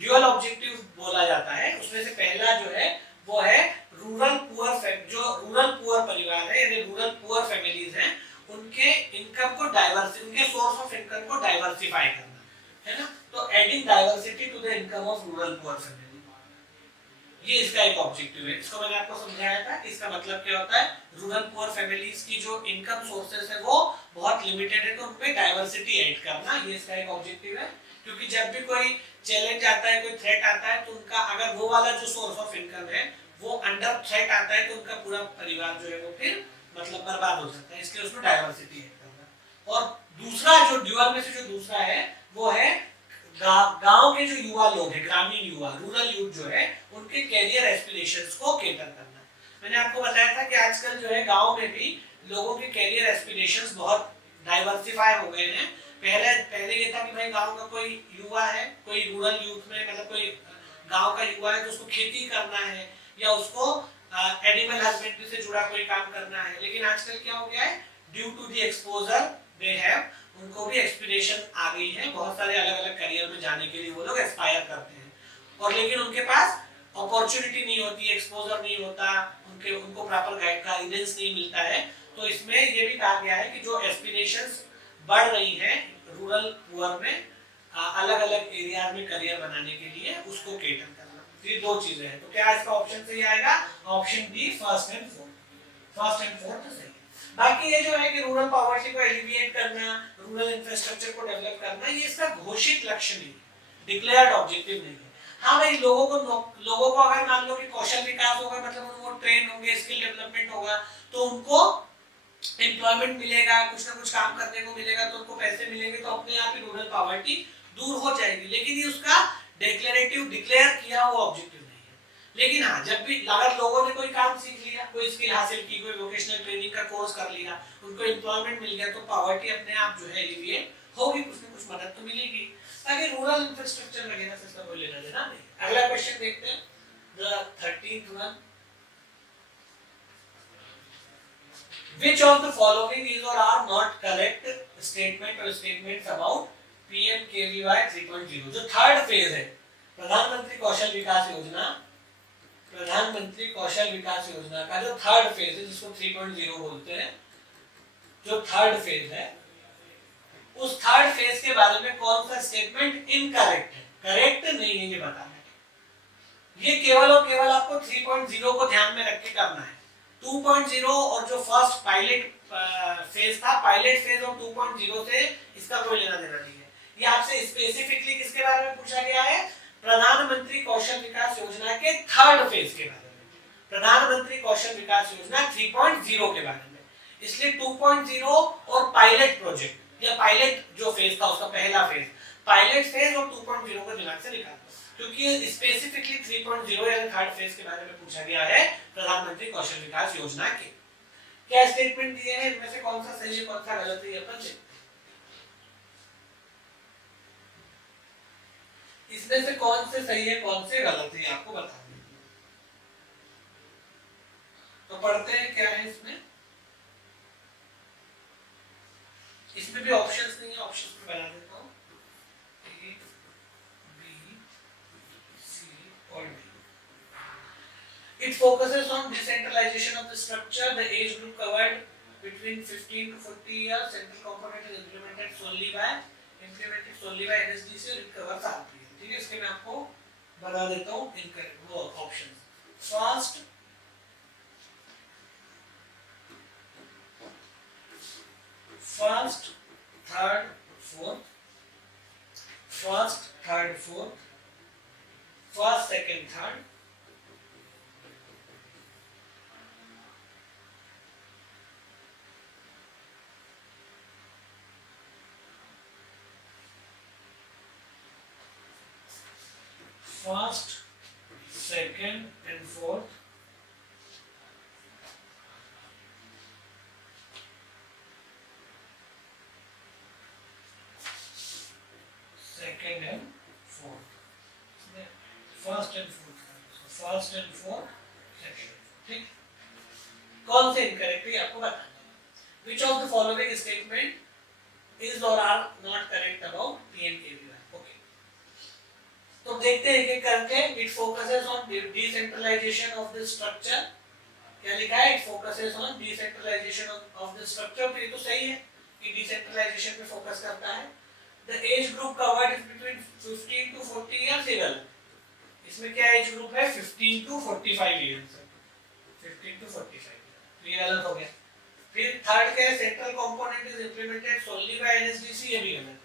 ड्यूअल ऑब्जेक्टिव बोला जाता है, उसमें से पहला जो है वो है रूरल पुअर, जो रूरल पुअर परिवार है यानी रूरल पुअर फैमिलीज हैं, उनके इनकम को उनके सोर्स ऑफ इनकम को डाइवर्सिफाई करना है ना। तो adding diversity to the income of rural poor family, ये इसका एक ऑब्जेक्टिव है। इसको मैंने आपको समझाया था कि इसका मतलब क्या होता है, रूरल पुअर फैमिलीज की जो इनकम सोर्सेस है वो बहुत लिमिटेड है, तो उनमें डाइवर्सिटी ऐड करना, ये इसका एक ऑब्जेक्टिव है। क्योंकि जब भी कोई चैलेंज आता है, कोई थ्रेट आता है, तो उनका अगर वो वाला जो सोर्स ऑफ इनकम है वो अंडर थ्रेट आता है, तो उनका पूरा परिवार जो है वो फिर मतलब बर्बाद हो सकता है, इसलिए उसमें डाइवर्सिटी ऐड करना। और दूसरा जो ड्यूअल में से जो दूसरा है वो है गांव के जो युवा लोग हैं, ग्रामीण युवा, रूरल यूथ जो है, उनके कैरियर एस्पिरेशंस को केटर करना। मैंने आपको बताया था कि आजकल जो है गांव में भी लोगों के कैरियर एस्पिरेशंस बहुत डाइवर्सिफाई हो गए हैं। पहले ये था कि भाई गांव का कोई युवा है, कोई रूरल यूथ में मतलब कोई गांव का युवा है तो उसको खेती करना है या उसको एनिमल हस्बेंड्री से जुड़ा कोई काम करना है। लेकिन आजकल क्या हो गया है, due to the exposure they have, उनको भी एक्सपीरियंस आ गई है, बहुत सारे अलग अलग करियर में जाने के लिए वो लोग एस्पायर करते हैं, और लेकिन उनके पास अपॉर्चुनिटी नहीं होती, एक्सपोजर नहीं होता, उनको प्रॉपर गाइडेंस नहीं मिलता है। तो इसमें ये भी कहा गया है कि जो एस्पिरेशंस बढ़ रही है रूरल पुअर में अलग अलग एरिया में करियर बनाने के लिए, उसको केटर करना। ये दो चीजें हैं, तो क्या इसका ऑप्शन सही आएगा? Option D, first and fourth सही है। बाकी ये जो है कि रूरल पॉवर्टी को एलिविएट करना, रूरल इंफ्रास्ट्रक्चर को डेवलप करना, ये इसका घोषित लक्ष्य नहीं है, डिक्लेयर्ड ऑब्जेक्टिव नहीं है। हाँ भाई, लोगों को अगर मान लो कि कौशल विकास होगा, मतलब वो ट्रेन होंगे, स्किल डेवलपमेंट होगा, तो उनको एम्प्लॉयमेंट मिलेगा, कुछ ना कुछ काम करने को मिलेगा, तो उनको पैसे मिलेंगे, तो अपने आप ही रूरल पॉवर्टी दूर हो जाएगी। लेकिन ये उसका डिक्लेयर किया हुआ ऑब्जेक्टिव नहीं है। लेकिन हाँ, जब भी अगर लोगों ने कोई काम सीख लिया, कोई स्किल हासिल की, कोई वोकेशनल ट्रेनिंग का कोर्स कर लिया, उनको एम्प्लॉयमेंट मिल गया, तो पॉवर्टी अपने आप जो है एलिविएट होगी, कुछ ना कुछ मदद तो मिलेगी। ताकि रूरल इंफ्रास्ट्रक्चर वगैरह से इसका कोई लेना देना नहीं। अगला क्वेश्चन देखते हैं, the 13th one. Which of the following is or are not correct statement or statements about PMKVY 3.0? जो थर्ड फेज है प्रधानमंत्री कौशल विकास योजना, प्रधानमंत्री कौशल विकास योजना का जो थर्ड फेज है जिसको 3.0 बोलते हैं, जो थर्ड फेज है उस थर्ड फेज के बारे में कौन सा स्टेटमेंट इनकरेक्ट है, करेक्ट नहीं है ये बताना है। ये केवल और केवल आपको 3.0 को ध्यान में रख के करना है। 2.0 और जो फर्स्ट पायलट फेज था, पायलट फेज और 2.0 से इसका कोई लेना देना नहीं है। ये आपसे स्पेसिफिकली किसके बारे में पूछा गया है? प्रधानमंत्री कौशल विकास योजना के थर्ड फेज के बारे में, प्रधानमंत्री कौशल विकास योजना 3.0 के बारे में। इसलिए 2.0 और पायलट प्रोजेक्ट या पायलट जो फेज था उसका पहला फेज, पायलट फेज और 2.0 को दिमाग से निकाल दो, क्योंकि स्पेसिफिकली 3.0 या थर्ड फेज के बारे में पूछा गया है प्रधानमंत्री कौशल विकास योजना के। क्या स्टेटमेंट दिए हैं, इनमें से कौन सा सही है कौन सा गलत है अपन देखते हैं। इसमें से कौन से सही है कौन से गलत है आपको बता दें। तो पढ़ते हैं क्या है इसमें। इसमें भी ऑप्शंस नहीं है, ऑप्शंस में बना देता हूं A, B, C और D. It focuses on decentralization of the structure. The age group covered between 15 to 40 years. Central component is implemented solely by NSDC और it covers RPL. ठीक है, इसके मैं आपको बता देता हूँ इनके वो options. First third fourth, first third fourth, first second third, first second and fourth, second and fourth, first and fourth section. ठीक, कौन से इनकरेक्ट है आपको बताना है। Which of the following statement is और are not correct about PMKVY. Okay, तो देखते हैं एक करके। It focuses on decentralisation of the structure. क्या लिखा है? It focuses on decentralisation of the structure. तो ये तो सही है कि डिसेंट्रलाइजेशन पे फोकस करता है। The age group covered is between 15 to 40 years. ये गलत। इसमें क्या एज ग्रुप है? 15 टू 45 इयर्स। 15 टू 45, तो ये गलत हो गया। फिर थर्ड क्या है? Central component is implemented solely by NSDC. ये भी गलत।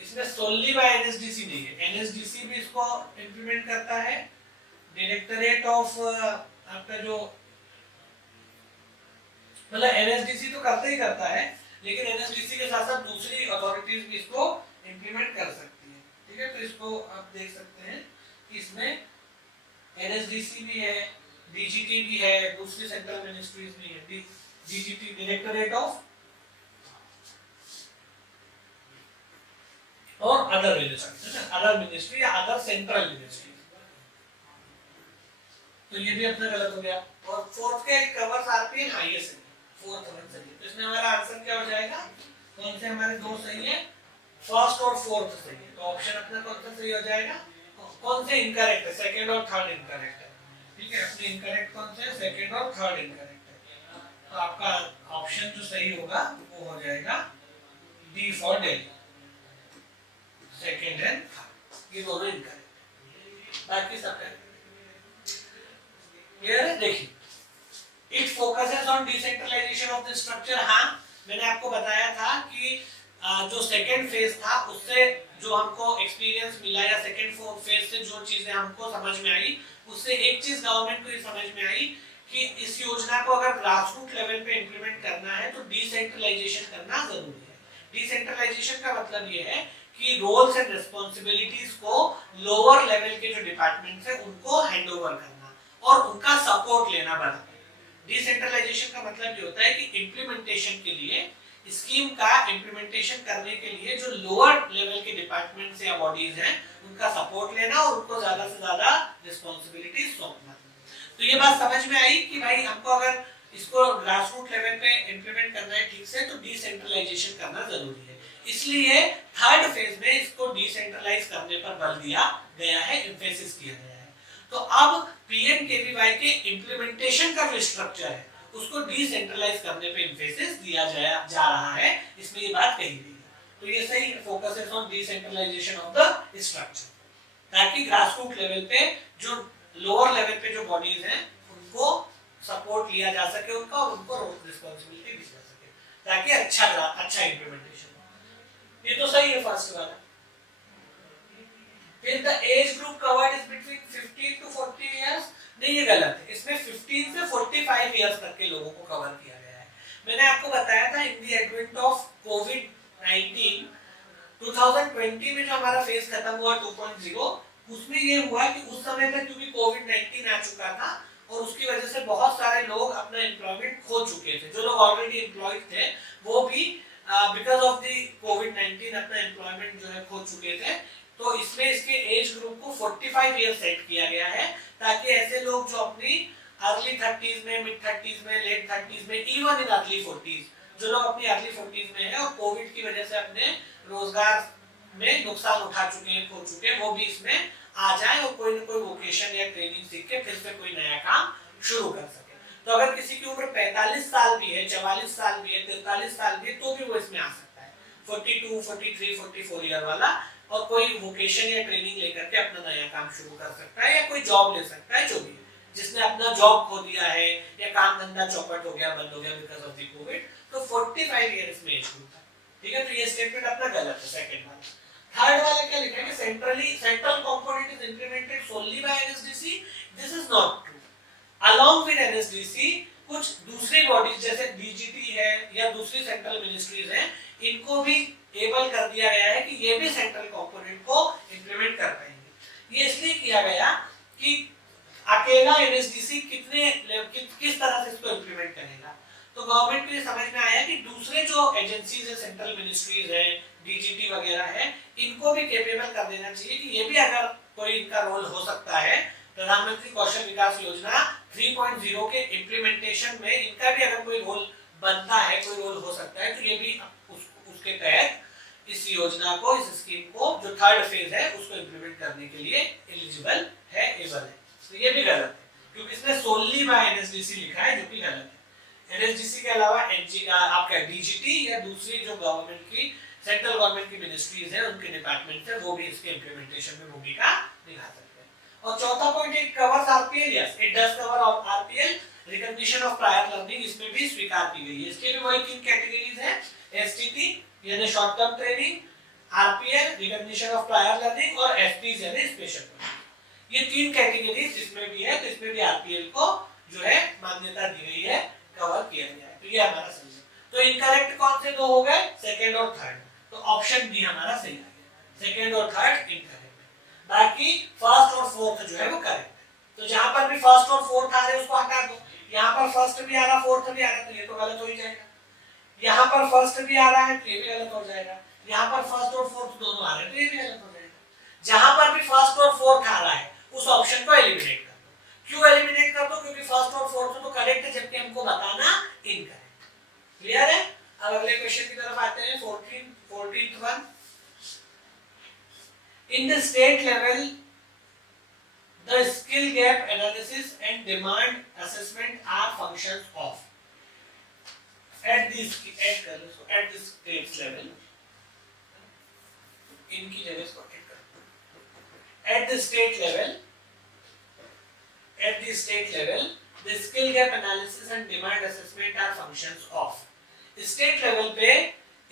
इसमें सोनली बाय एनएसडीसी नहीं है, एनएसडीसी भी इसको इंप्लीमेंट करता है। डायरेक्टरेट ऑफ आपका जो मतलब एनएसडीसी तो करता ही करता है, लेकिन एनएसडीसी के साथ साथ दूसरी अथॉरिटीज भी इसको इंप्लीमेंट कर सकती है। ठीक है, तो इसको आप देख सकते हैं कि इसमें एनएसडीसी भी है, डीजीटी भी है, दूसरी सेंट्रल मिनिस्ट्रीज भी है। डीजीटी डायरेक्टरेट ऑफ और अदर मिनिस्ट्री, अदर मिनिस्ट्री या अदर सेंट्रल मिनिस्ट्री। तो ये भी अपना गलत हो गया। और फोर्थ के कवर्स आरपीएल हाईएस्ट है, फोर्थ वन सही है। तो इसमें हमारा आंसर क्या हो जाएगा? कौन से हमारे दो सही है? फर्स्ट और फोर्थ सही है। तो ऑप्शन अपना कौन सा सही हो जाएगा? कौन से इनकरेक्ट है? सेकंड और थर्ड इनकरेक्ट है। ठीक है, अपने इनकरेक्ट कौन से है? सेकंड और थर्ड इनकरेक्ट है। तो आपका ऑप्शन जो सही होगा वो हो जाएगा D for Delhi, second and third, ये दोनों इनकरेक्ट। बाकी सब करेक्ट। क्लियर है? देखिए, it focuses on decentralisation of the structure. हाँ, मैंने आपको बताया था कि जो सेकंड फेज था उससे जो हमको एक्सपीरियंस मिला या सेकंड फेज से जो चीजें हमको समझ में आई, उससे एक चीज गवर्नमेंट को ये समझ में आई कि इस योजना को अगर ग्रासरूट लेवल पे इंप्लीमेंट करना है तो डिसेंट्रलाइजेशन करना जरूरी है। डिसेंट्रलाइजेशन का मतलब ये है कि रोल्स एंड रिस्पांसिबिलिटीज को लोअर लेवल के जो डिपार्टमेंट्स है उनको हैंडओवर करना और उनका सपोर्ट लेना बराबर। डिसेंट्रलाइजेशन का मतलब ये होता है कि इंप्लीमेंटेशन के लिए स्कीम का इम्प्लीमेंटेशन करने के लिए जो लोअर लेवल के डिपार्टमेंट्स या बॉडीज हैं उनका सपोर्ट लेना और उनको ज्यादा से ज्यादा रिस्पॉन्सिबिलिटी सौंपना। तो ये बात समझ में आई कि भाई हमको अगर इसको ग्रास रूट लेवल पे इम्प्लीमेंट करना है ठीक से तो डिसेंट्रलाइजेशन करना जरूरी है। इसलिए थर्ड फेज में इसको डिसेंट्रलाइज करने पर बल दिया गया है, एम्फेसिस किया गया है। तो अब पीएमकेवीवाई के इम्प्लीमेंटेशन का जो स्ट्रक्चर है उसको डिसेंट्रलाइज करने पे एम्फेसिस दिया जा रहा है, इसमें ये बात कही गई है। तो ये सही फोकस है on decentralisation of the structure, ताकि ग्रास रूट लेवल पे जो लोअर लेवल पे जो बॉडीज हैं उनको सपोर्ट लिया जा सके उनका, और उनको रिस्पांसिबिलिटी दी जा सके, ताकि अच्छा इंप्लीमेंटेशन हो। ये तो सही है फर्स्ट वाला। फिर the age group covered is between 15 to 40 years, नहीं ये गलत है, इसमें 15 से 45 इयर्स तक के लोगों को कवर किया गया है। मैंने आपको बताया था इन द एडवेंट ऑफ कोविड-19 2020 में जो हमारा फेज खत्म हुआ 2.0, उसमें ये हुआ कि उस समय तक क्योंकि कोविड-19 आ चुका था और उसकी वजह से बहुत सारे लोग अपना एम्प्लॉयमेंट खो चुके थे। जो लोग ऑलरेडी एम्प्लॉयड थे वो भी बिकॉज ऑफ द कोविड-19 अपना एम्प्लॉयमेंट जो है खो चुके थे। तो इसमें इसके एज ग्रुप को 45 ईयर सेट किया गया है, ताकि ऐसे लोग जो अपनी अर्ली 30s में, मिड 30s में, लेट 30s में, इवन इन अर्ली 40s, जो लोग अपनी अर्ली 40s में है और कोविड की वजह से अपने रोजगार में नुकसान उठा चुके हैं, खो चुके हैं, वो भी इसमें आ जाए और कोई ना कोई वोकेशन या ट्रेनिंग सीख के फिर से कोई नया काम शुरू कर सके। तो अगर किसी की उम्र 45 साल भी है, 44 साल भी है, 43 साल भी है, तो भी वो इसमें आ सकता है, 42, 43, 44 ईयर वाला, और कोई वोकेशन या ट्रेनिंग लेकर के अपना नया काम शुरू कर सकता है या कोई जॉब ले सकता है, जो भी जिसने अपना जॉब खो दिया है या काम धंधा चौपट हो गया, बंद हो गया बिकॉज़ ऑफ द कोविड, तो 45 इयर्स में एज ग्रुप है। ठीक है, तो ये स्टेटमेंट अपना गलत है, सेकंड वाला। थर्ड वाला क्या लिखा है कि central component is implemented solely by NSDC, this is not true. Along with NSDC कुछ दूसरी बॉडीज जैसे डीजीटी है या दूसरी सेंट्रल मिनिस्ट्रीज हैं, इनको भी एबल कर दिया गया है कि ये भी सेंट्रल कंपोनेंट को इंप्लीमेंट कर पाएंगे। ये इसलिए किया गया कि अकेला एनएसडीसी किस तरह से इसको इंप्लीमेंट करेगा। तो गवर्नमेंट को ये समझ में आया कि दूसरे जो एजेंसीज है, सेंट्रल मिनिस्ट्रीज है, डीजीटी वगैरह है, इनको भी कैपेबल कर देना चाहिए कि ये भी अगर कोई इनका रोल हो सकता है प्रधानमंत्री कौशल विकास योजना 3.0 के इंप्लीमेंटेशन में, इनका भी अगर कोई रोल बनता है, कोई रोल हो सकता है, तो ये भी उसके तहत इस योजना को, इस स्कीम को जो थर्ड फेज है उसको इंप्लीमेंट करने के लिए एलिजिबल है, एबल है। तो ये भी गलत है क्योंकि इसने सोनली बाय एनएसडीसी लिखा है, जो कि गलत है। एनएसडीसी के अलावा आपका डीजीटी या दूसरी जो गवर्नमेंट की, सेंट्रल गवर्नमेंट की मिनिस्ट्रीज है, उनके डिपार्टमेंट है, वो भी इसके इंप्लीमेंटेशन में भूमिका निभा सकते हैं। और चौथा point, it covers RPL, yes it does cover RPL, recognition of prior learning, इसमें भी स्वीकार की गई है। इसके भी वही तीन कैटेगरीज हैं, एसटीटी यानी short term training, RPL recognition of prior learning, और एसपीज यानी स्पेशल ट्रेनिंग। ये तीन कैटेगरीज इसमें भी है, तो इसमें भी आरपीएल को जो है मान्यता दी गई है, कवर किया गया है। तो ये हमारा सही है। तो इनकरेक्ट कौन से दो हो गए, सेकंड और थर्ड, तो ऑप्शन बी हमारा सही आ गया, सेकंड और थर्ड इनकरेक्ट। बाकी फर्स्ट और फोर्थ जो है वो करेक्ट है। तो जहां पर भी फर्स्ट और फोर्थ आ रहे हैं उसको हटा दो, यहाँ पर फर्स्ट भी आ रहा, फोर्थ भी आ रहा, तो ये तो गलत हो ही जाएगा। यहाँ पर फर्स्ट भी आ रहा है तो ये भी गलत हो जाएगा, यहाँ पर फर्स्ट और फोर्थ दोनों आ रहे हैं तो ये भी गलत हो जाएगा। जहां पर भी फर्स्ट और फोर्थ आ रहा है उस ऑप्शन को एलिमिनेट कर दो। क्यों एलिमिनेट कर दो, क्योंकि फर्स्ट और फोर्थ तो करेक्ट है, जबकि हमको बताना इनकरेक्ट। क्लियर है। अब अगले क्वेश्चन की तरफ आते हैं, 14th one. In the state level the skill gap analysis and demand assessment are functions of at the states level, इनकी जगह इसको ऐड कर, at the state level the skill gap analysis and demand assessment are functions of। State level पे,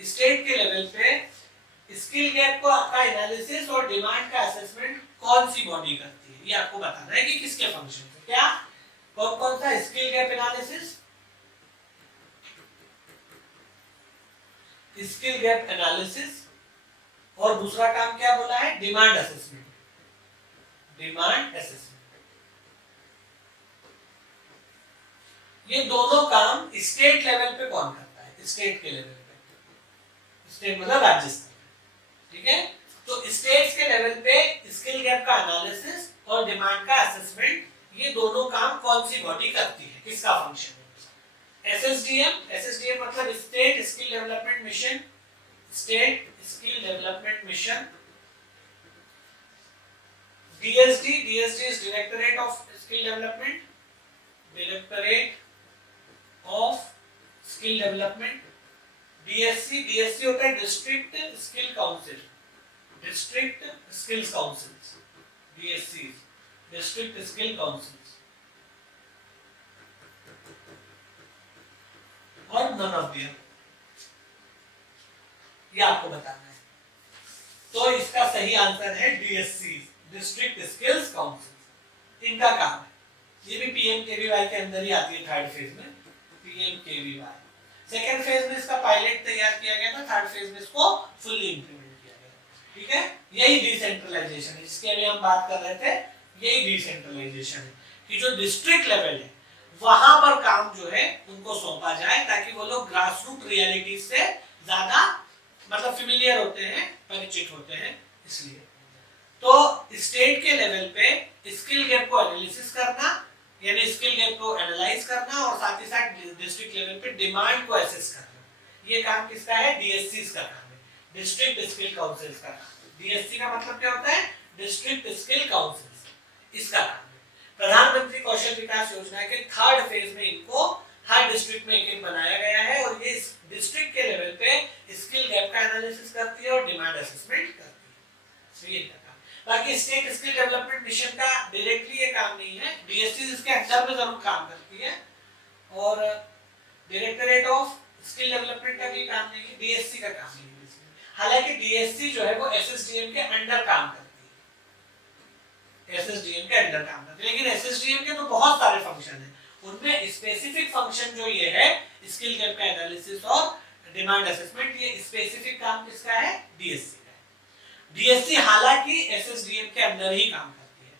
state के level पे skill gap को आपका analysis और डिमांड का असेसमेंट कौन सी बॉडी करती है, ये आपको बताना है कि किसके फंक्शन है। क्या कौन कौन सा, skill gap analysis, skill gap analysis, और दूसरा काम क्या बोला है, डिमांड असेसमेंट। डिमांड असेसमेंट, ये दोनों काम स्टेट लेवल पे कौन करता है, स्टेट के लेवल पे। स्टेट मतलब राज्य स्तर, ठीक है। तो स्टेट्स के लेवल पे स्किल गैप का एनालिसिस और डिमांड का असेसमेंट, ये दोनों काम कौन सी बॉडी करती है, किसका फंक्शन है? एसएसडीएम मतलब state skill development mission, state skill development mission. DSD is directorate of skill development, directorate of skill development. DSC होता है district skill council, district skills councils, DSC district skill councils. और none of their, ये आपको बताना है। तो इसका सही आंसर है डीएससी, डिस्ट्रिक्ट स्किल्स काउंसिल। इनका काम है, ये भी पीएमकेवीवाई के अंदर ही आती है थर्ड फेज में, पीएमकेवीवाई। सेकेंड फेज में इसका पायलट तैयार किया गया था, थर्ड फेज में इसको फुल्ली इंप्लीमेंट किया गया, ठीक है। यही डिसेंट्रलाइजेशन है जिसके लिए हम बात कर रहे थे, यही डिसेंट्रलाइजेशन है कि जो डिस्ट्रिक्ट लेवल है वहां पर काम जो है उनको सौंपा जाए, ताकि वो लोग ग्रास रूट रियलिटी से ज्यादा मतलब फेमिलियर होते हैं, परिचित होते हैं, इसलिए। तो स्टेट के लेवल पे स्किल गैप को एनालिसिस करना, यानी स्किल गैप को एनालाइज करना, और साथ ही साथ डिस्ट्रिक्ट लेवल पे डिमांड को एसेस करना, ये काम किसका है? डीएससी का काम है, डिस्ट्रिक्ट स्किल काउंसिल्स का काम। डीएससी का मतलब क्या होता है? डिस्ट्रिक्ट स्किल काउंसिल्स, इसका काम है। प्रधानमंत्री कौशल विकास योजना के थर्ड फेज में इनको हर डिस्ट्रिक्ट में एक बनाया गया है, और ये डिस्ट्रिक्ट के लेवल पे स्किल गैप का एनालिसिस करती है और डिमांड असेसमेंट करती है। तो ये काम। बाकी स्टेट स्किल डेवलपमेंट मिशन का डायरेक्टली ये काम नहीं है, डीएससी इसके अंदर में जरूर काम करती है, और डायरेक्टरेट ऑफ स्किल डेवलपमेंट का भी काम नहीं है, डीएससी का काम नहीं है इसमें। हालांकि डीएससी जो है वो एसएसडीएम के अंडर काम करती है, एसएसडीएम के अंडर काम करती है, लेकिन एसएसडीएम के तो बहुत सारे फंक्शन हैं, उनमें स्पेसिफिक फंक्शन जो ये है स्किल गैप का एनालिसिस और डिमांड असेसमेंट, ये स्पेसिफिक काम किसका है? डीएससी का है। डीएससी हालांकि एसएसडीएम के अंदर ही काम करती है।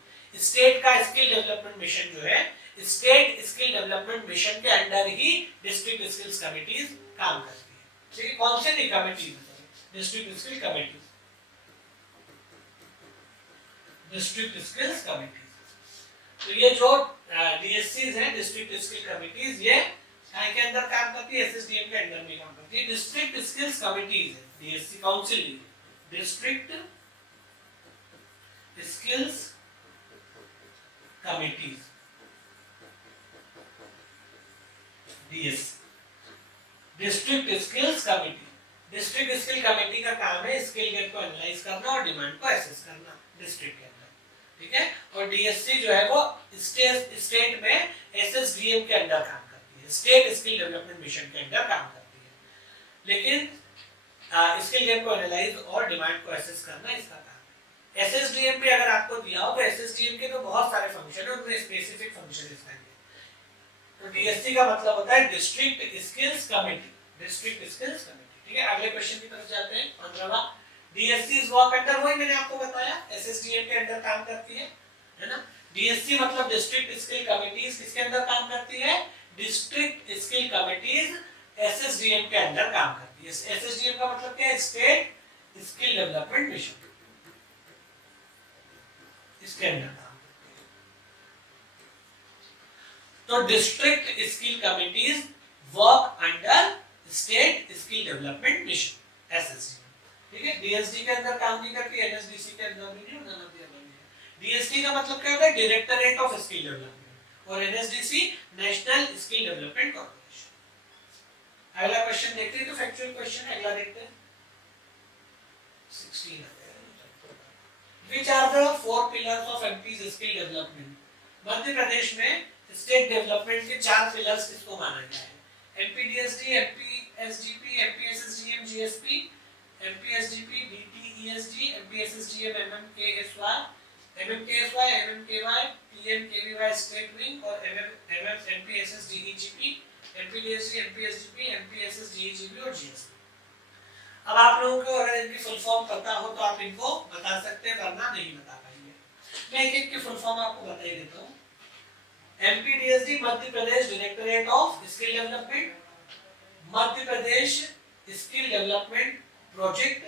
स्टेट का स्किल डेवलपमेंट मिशन जो है, स्टेट स्किल डेवलपमेंट मिशन के अंडर ही डिस्ट्रिक्ट स्किल्स कमिटीज काम करती है, ठीक है। कौन से committees? District skill committees, district skills committees. तो ये जो डीएससीज हैं, डिस्ट्रिक्ट स्किल कमिटीज, ये के अंदर काम करती है, एसएसडीएम के अंडर में काम करती है। डिस्ट्रिक्ट स्किल्स कमिटीज है, DSC council, district skills committees, DSC district skills committee. District skill committee का काम है स्किल गैप को एनालाइज करना और डिमांड को एसेस करना डिस्ट्रिक्ट के अंदर, ठीक है। और डीएससी जो है वो स्टेट में एसएसडीएम के अंदर काम करती है, स्टेट स्किल डेवलपमेंट मिशन के अंदर काम करती है, लेकिन स्किल गैप को एनालाइज और डिमांड को एसेस करना इसका काम है। एसएसडीएम पे अगर आपको दिया हो तो एसएसडीएम के तो बहुत सारे फंक्शन है, उनमें स्पेसिफिक फंक्शन इसका है। तो डीएससी का मतलब होता है district skills committee, district skills committee, ठीक है। अगले क्वेश्चन की तरफ जाते हैं, 15वां। डीएससी इज वर्क अंडर, वही मैंने आपको बताया एसएसडीएम के अंदर काम करती है ना। डीएससी मतलब डिस्ट्रिक्ट स्किल कमिटीज किसके अंदर काम करती है? डिस्ट्रिक्ट स्किल कमिटीज एसएसडीएम के अंदर काम करती है। एसएसडीएम का मतलब क्या है? स्टेट स्किल डेवलपमेंट मिशन, इसके अंदर काम करती है। तो district skill committees work under state skill development mission, SSD, ठीक है। डीएसडी के अंदर काम नहीं करती, एनएसडीसी के अंदर भी नहीं, नन ऑफ द अबव है। डीएसडी का मतलब क्या होता है? डायरेक्टरेट ऑफ स्किल डेवलपमेंट, और NSDC national skill development corporation. अगला क्वेश्चन देखते हैं, तो फैक्चुअल क्वेश्चन अगला देखते हैं, 16 which are the 4 pillars of MP's skill development. Madhya Pradesh में स्टेट डेवलपमेंट के 4 पिलर्स किसको माना गया है? एमपीडीएसडी, एमपीएसजीपी, एमपीएसएसडीएम जीएसपी, एमपीएसजीपी, डीटीईएसडी, एमपीएसएसडीएम एमएमकेएसवाई, एमएमकेवाई, पीएमकेवीवाई स्टेट विंग, और एमपीएसएसडीईजीपी, एमपीडीएसडी, एमपीएसजीपी, एमपीएसएसडीईजीपी और जीएसपी। अब आप लोगों को अगर इनकी फुल फॉर्म पता हो तो आप इनको बता सकते हैं, वरना नहीं बता पाएंगे। मैं एक-एक की फुल फॉर्म आपको बता ही देता हूं। MPDSD Madhya Pradesh directorate of skill development, Madhya Pradesh skill development project,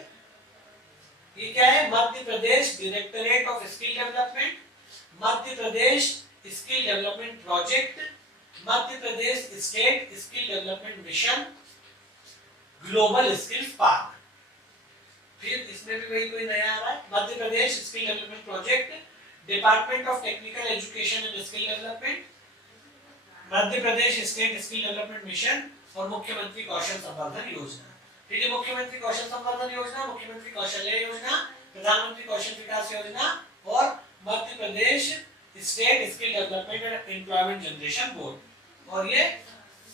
ये क्या है, Madhya Pradesh directorate of skill development, Madhya Pradesh skill development project, Madhya Pradesh state skill development mission, global skills park. फिर इसमें भी वही कोई नया आ रहा है, Madhya Pradesh skill development project, department of technical education and skill development, Madhya Pradesh state skill development mission और मुख्यमंत्री कौशल संवर्धन योजना। ठीक है, मुख्यमंत्री कौशल संवर्धन योजना, मुख्यमंत्री कौशल्य योजना, प्रधानमंत्री कौशल विकास योजना और Madhya Pradesh state skill development and employment generation board. और ये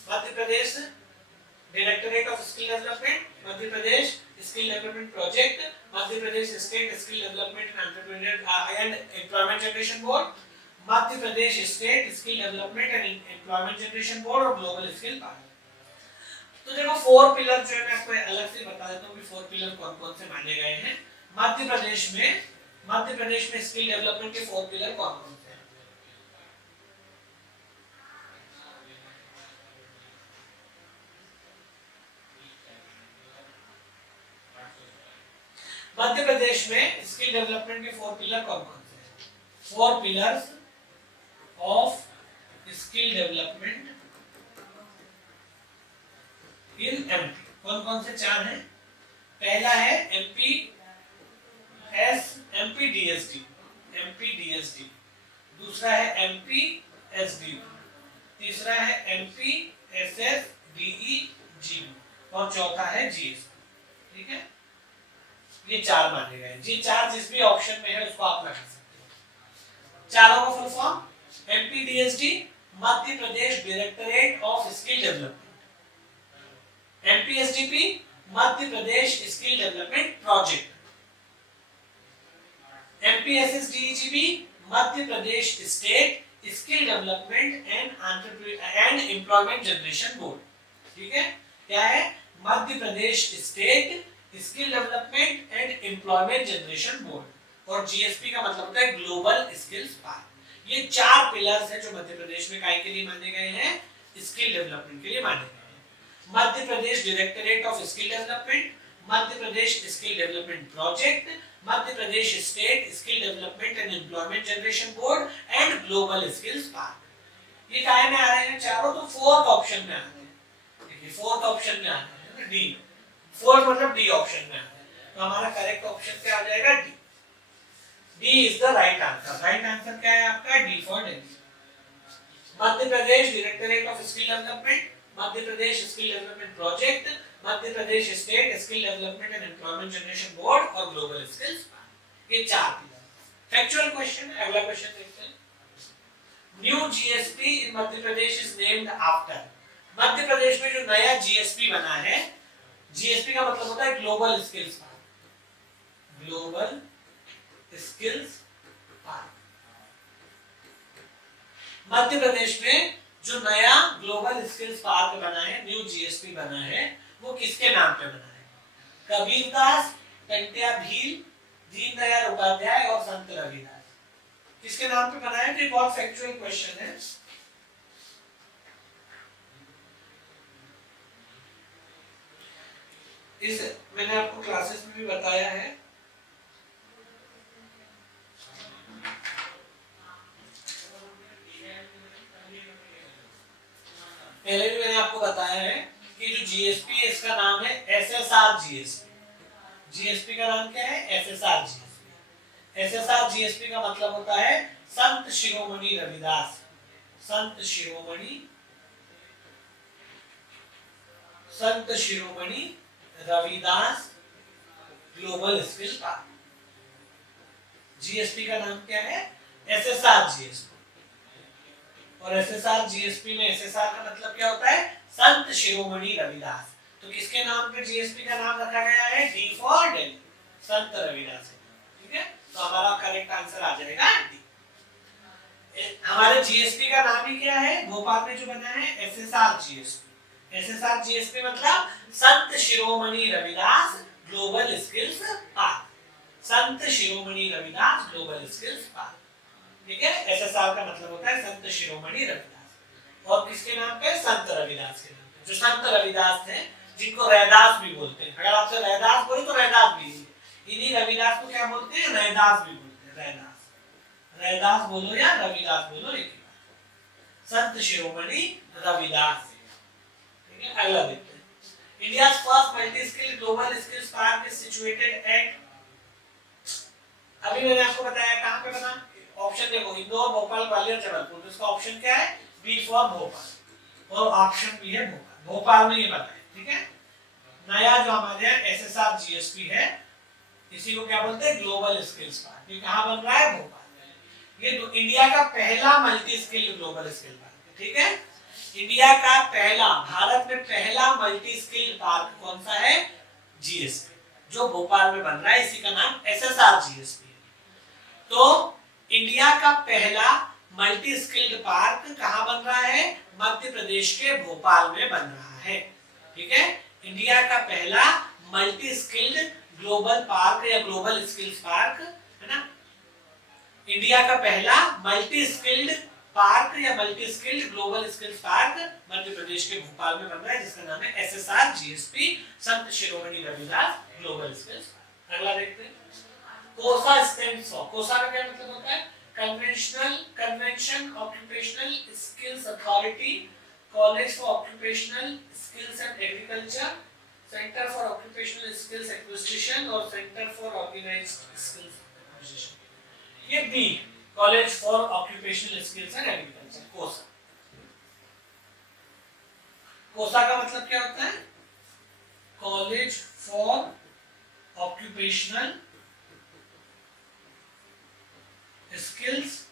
Madhya Pradesh directorate of skill development, Madhya Pradesh skill development project, Madhya Pradesh state skill development and entrepreneur and employment generation board, Madhya Pradesh state skill development and employment generation board और ग्लोबल स्किल पार्क। तो देखो 4 pillar जो है मैं आपको अलग से बता देता हूँ कि 4 पिलर कौन-कौन से माने गए हैं। मध्य प्रदेश में स्किल डेवलपमेंट के 4 पिलर कौन-कौन से हैं? मध्य प्रदेश में स्किल डेवलपमेंट के 4 पिलर कौन-कौन से हैं? 4 pillars of skill development in MP. कौन-कौन से 4 हैं? पहला है एमपीडीएसडी, दूसरा है एमपीएसडी, तीसरा है एमपीएसएसडीईजी और चौथा है जीएसटी। ठीक है, ये 4 माने गए। ये 4 जिस भी ऑप्शन में है उसको आप लगा सकते हो। चारों का full form MPDSD Madhya Pradesh directorate of skill development, MPSDP Madhya Pradesh skill development project, MPSSDEGP Madhya Pradesh state skill development and employment generation board. ठीक है, क्या है? Madhya Pradesh state skill development and employment generation board और जीएसपी का मतलब होता है ग्लोबल स्किल्स पार्क। ये 4 पिलर्स हैं जो मध्य प्रदेश में काय के लिए माने गए हैं, स्किल डेवलपमेंट के लिए माने गए हैं। Madhya Pradesh directorate of skill development, Madhya Pradesh skill development project, Madhya Pradesh state skill development and employment generation board and global skills park. ये काय में आ रहे हैं चारों? तो 4th ऑप्शन में आते हैं। देखिए 4th ऑप्शन में आते हैं, डी। 4th मतलब डी ऑप्शन में आते हैं। तो हमारा करेक्ट ऑप्शन क्या आ जाएगा? D. D is the right answer. Right answer क्या है आपका? D for Delhi. Madhya Pradesh directorate of skill development, Madhya Pradesh skill development project, Madhya Pradesh state skill development and employment generation board और ग्लोबल स्किल्स पार्क। ये 4 पिलर। फैक्चुअल क्वेश्चन, अगला question देखते हैं। New GSP in Madhya Pradesh is named after. Madhya Pradesh में जो नया जीएसपी बना है, जीएसपी का मतलब होता है global skills park, global skills park. Madhya Pradesh में जो नया ग्लोबल स्किल्स पार्क बना है, न्यू जीएसपी बना है, वो किसके नाम पे बना है? कबीरदास, टंट्या भील, दीनदयाल उपाध्याय और संत रविदास, किसके नाम पे बना है? तो ये बहुत फैक्चुअल क्वेश्चन है। इस मैंने आपको क्लासेस में भी बताया है। पहले भी मैंने आपको बताया है कि जो जीएसपी है इसका नाम है एसएसआर जीएसपी। जीएसपी का नाम क्या है? SSR GSP. एसएसआर जीएसपी का मतलब होता है संत Shiromani Ravidas, Sant Shiromani Ravidas global skill park. GSP का नाम क्या है? SSR GSP. और एसएसआर जीएसपी में एसएसआर का मतलब क्या होता है? संत शिरोमणि रविदास। तो किसके नाम पे जीएसपी का नाम रखा गया है? डी फॉर दिल्ली, संत रविदास। ठीक है, तो हमारा करेक्ट आंसर आ जाएगा डी। हमारे जीएसपी का नाम ही क्या है? भोपाल में जो बना है एसएसआर जीएसपी। एसएसआर जीएसपी मतलब संत Shiromani Ravidas global skills park, संत Shiromani Ravidas global skills park. ठीक है, एसएसआर का मतलब होता है संत शिरोमणि रविदास। और किसके नाम पे? संत रविदास के नाम पे। जो संत रविदास थे जिनको रैदास भी बोलते हैं। अगर आपसे रैदास बोले तो रैदास भी है। इन्हीं रविदास को क्या बोलते हैं? रैदास भी बोलते हैं। रैदास, रैदास बोलो या रविदास बोलो एक ही बात। संत शिरोमणि रविदास। ठीक है, अगला देखते हैं। India first multi skill global skills park is situated at, अभी मैंने आपको बताया कहां पे बना। ऑप्शन देखो, इंदौर, भोपाल, ग्वालियर, जबलपुर। तो इसका ऑप्शन क्या है? बी फॉर भोपाल, और ऑप्शन बी है भोपाल। भोपाल में ये बताया। ठीक है, नया जो हमारे यहाँ एसएसआर जीएसपी है, इसी को क्या बोलते हैं? Global skills park. ये कहां बन रहा है? भोपाल। ये तो इंडिया का पहला multi skill global skill park है। ठीक है, इंडिया का पहला, भारत में पहला मल्टी स्किल पार्क कौन सा है? जीएसपी, जो भोपाल में बन रहा है। इसी का नाम एसएसआर जीएसपी है। तो इंडिया का पहला मल्टी स्किल्ड पार्क कहां बन रहा है? मध्य प्रदेश के भोपाल में बन रहा है। ठीक है, इंडिया का पहला मल्टी स्किल्ड ग्लोबल पार्क या ग्लोबल स्किल्स पार्क है ना। इंडिया का पहला मल्टी स्किल्ड पार्क या multi skilled global skills park Madhya Pradesh के भोपाल में बन रहा है, जिसका नाम है एसएसआर जीएसपी, संत Shiromani Ravidas global skills park. अगला देखते हैं। कोसा स्टैंड्स फॉर, कोसा का क्या मतलब होता है? Convention occupational skills authority, college for occupational skills and agriculture, centre for occupational skills acquisition और centre for organised skills acquisition. ये B, college for occupational skills and agriculture, COSA. COSA का मतलब क्या होता है? College for occupational skills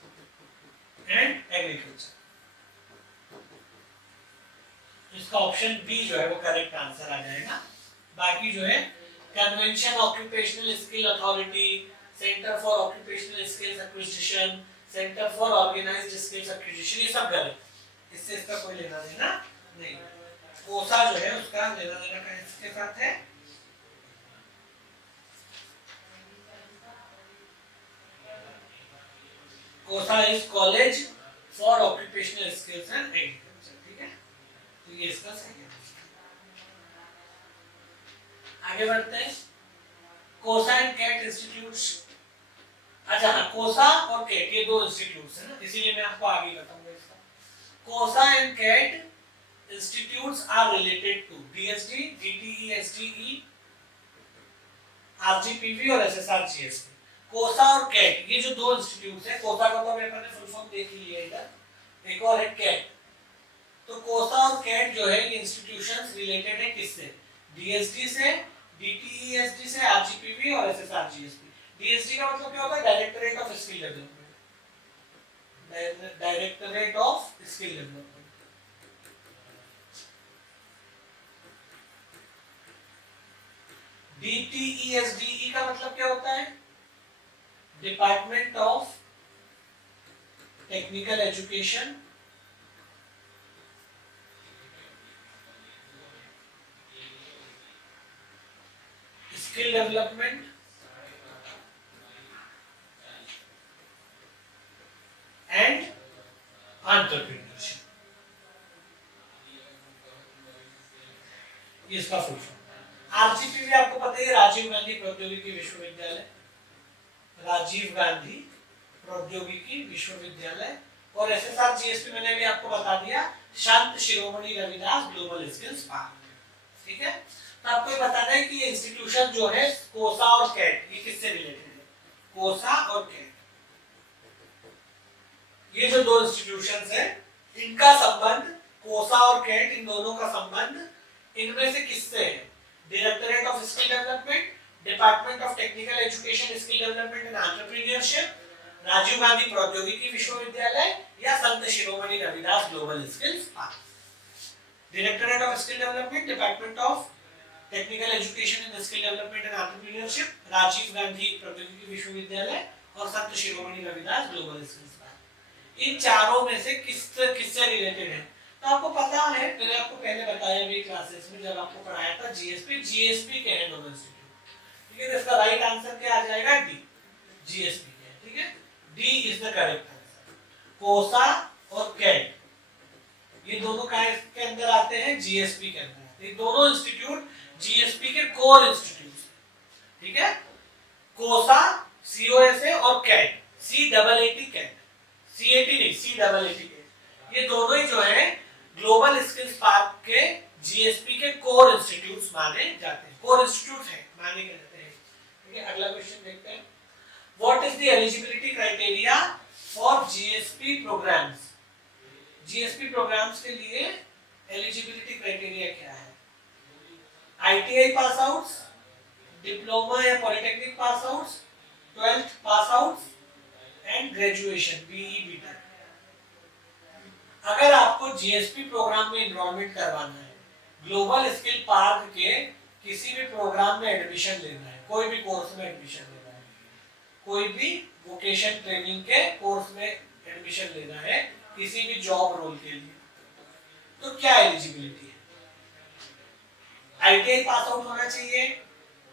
and agriculture. इसका option B जो है वो करेक्ट आंसर आ जाएगा। बाकी जो है convention occupational skill authority, centre for occupational skills acquisition, centre for organised skills acquisition, ये सब गलत। इससे इसका कोई लेना देना नहीं। कोसा जो है उसका लेना देना का इसके साथ है। कोसा is college for occupational skills and agriculture. ठीक है, तो ये इसका सही है। आगे बढ़ते हैं। कोसा एंड कैट इंस्टीट्यूट्स, अच्छा हाँ, कोसा और कैट ये दो इंस्टीट्यूट्स है ना, इसीलिए मैं आपको आगे बताऊंगा इसका। COSA and CAT institutes are related to DSD, DTESDE, RGPV और एसएसआर जीएसपी। कोसा और कैट ये जो दो इंस्टीट्यूट्स हैं, कोसा का तो अपन ने फुल फॉर्म देख ही लिया इधर, एक और है कैट। तो कोसा और कैट जो है ये इंस्टीट्यूशंस रिलेटेड है किससे? डीएसडी से, डीटीईएसडी से, आरजीपीवी और एसएसआर जीएसपी। डीएसडी का मतलब क्या होता है? Directorate of skill development, directorate of skill development. DTESDE का मतलब क्या होता है? Department of technical education, skill development and entrepreneurship, ये इसका फुल फॉर्म। आरजीपीवी आपको पता है राजीव गांधी प्रौद्योगिकी विश्वविद्यालय, राजीव गांधी प्रौद्योगिकी विश्वविद्यालय। और एसएसआर जीएसपी मैंने भी आपको बता दिया, संत Shiromani Ravidas global skills park. ठीक है, तो आपको ये बताना है कि ये इंस्टीट्यूशन जो है कोसा और कैट ये किससे रिलेटेड है? कोसा और कैट ये जो दो इंस्टीट्यूशंस है, इनका संबंध, कोसा और कैट इन दोनों का संबंध इनमें से किससे है? Directorate of skill development, department of technical education, skill development and entrepreneurship, Rajiv Gandhi Proudyogiki Vishwavidyalaya या Sant Shiromani Ravidas global skills park. Directorate of skill development, department of technical education and skill development and entrepreneurship, Rajiv Gandhi Proudyogiki Vishwavidyalaya और Sant Shiromani Ravidas global skills park. इन चारों में से किससे related है? तो आपको पता है, मैंने आपको पहले बताया भी क्लासेस में जब आपको पढ़ाया था, जीएसपी के हैं दोनों इंस्टीट्यूट। ठीक है, तो इसका राइट आंसर क्या आ जाएगा? डी, जीएसपी के। ठीक है, D is the correct answer. कोसा और कैट ये दोनों के अंदर आते हैं, जीएसपी के अंदर। ये दोनों इंस्टीट्यूट जीएसपी के कोर इंस्टीट्यूट, ठीक है। कोसा, COSA और कैट, CAAT कैट, CAT नहीं, CAAT कैट, ये दोनों ही जो है ग्लोबल स्किल्स पार्क के जीएसपी के कोर इंस्टीट्यूट्स माने जाते हैं, कोर इंस्टीट्यूट है माने जाते हैं, ठीक है। अगला क्वेश्चन देखते हैं, what is the eligibility criteria for GSP programmes. GSP programmes के लिए एलिजिबिलिटी क्राइटेरिया क्या है? आईटीआई पास आउट्स, डिप्लोमा या polytechnic pass outs, 12th pass outs and graduation BE BTech. अगर आपको जीएसपी प्रोग्राम में एनरोलमेंट करवाना है, ग्लोबल स्किल पार्क के किसी भी प्रोग्राम में एडमिशन लेना है, कोई भी कोर्स में एडमिशन लेना है, कोई भी वोकेशन ट्रेनिंग के कोर्स में एडमिशन लेना है, किसी भी जॉब रोल के लिए, तो क्या एलिजिबिलिटी है? आईटीआई पास आउट होना चाहिए,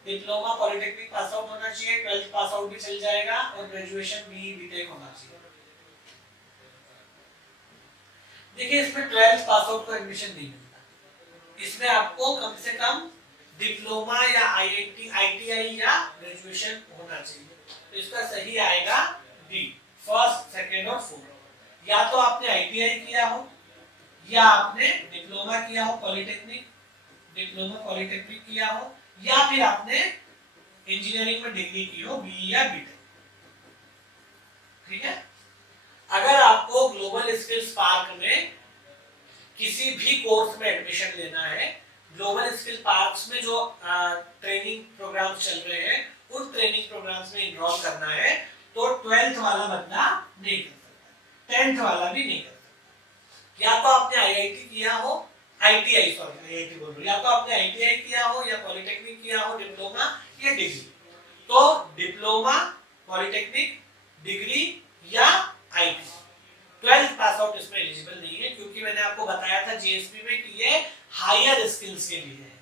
डिप्लोमा पॉलिटेक्निक पास आउट होना चाहिए, 12th पास आउट भी चल जाएगा, और ग्रेजुएशन बीई बीटेक होना चाहिए। देखिए इसमें 12th पास आउट को एडमिशन नहीं मिलता, इसमें आपको कम से कम डिप्लोमा या आईटीआई या ग्रेजुएशन होना चाहिए। तो इसका सही आएगा डी, फर्स्ट, सेकंड और फोर्थ। या तो आपने आईटीआई किया हो, या आपने डिप्लोमा किया हो पॉलिटेक्निक, डिप्लोमा पॉलिटेक्निक किया हो, या फिर आपने इंजीनियरिंग में डिग्री की हो, बीई या बीटेक, ठीक है। अगर आपको ग्लोबल स्किल्स पार्क में किसी भी कोर्स में एडमिशन लेना है, ग्लोबल स्किल पार्क्स में जो ट्रेनिंग प्रोग्राम्स चल रहे हैं उन ट्रेनिंग प्रोग्राम्स में एनरोल करना है, तो 12th वाला बंदा नहीं कर सकता, 10th वाला भी नहीं कर सकता। या तो आपने आईआईटी किया हो, आईटीआई सॉरी आईआईटी बोल रहा हूं, या तो आपने आईटीआई किया हो या पॉलिटेक्निक किया हो, डिप्लोमा या डिग्री, तो डिप्लोमा, पॉलिटेक्निक, डिग्री या आईटी, 12th पास आउट इसमें एलिजिबल नहीं है, क्योंकि मैंने आपको बताया था जीएसपी में कि ये हायर स्किल्स के लिए है,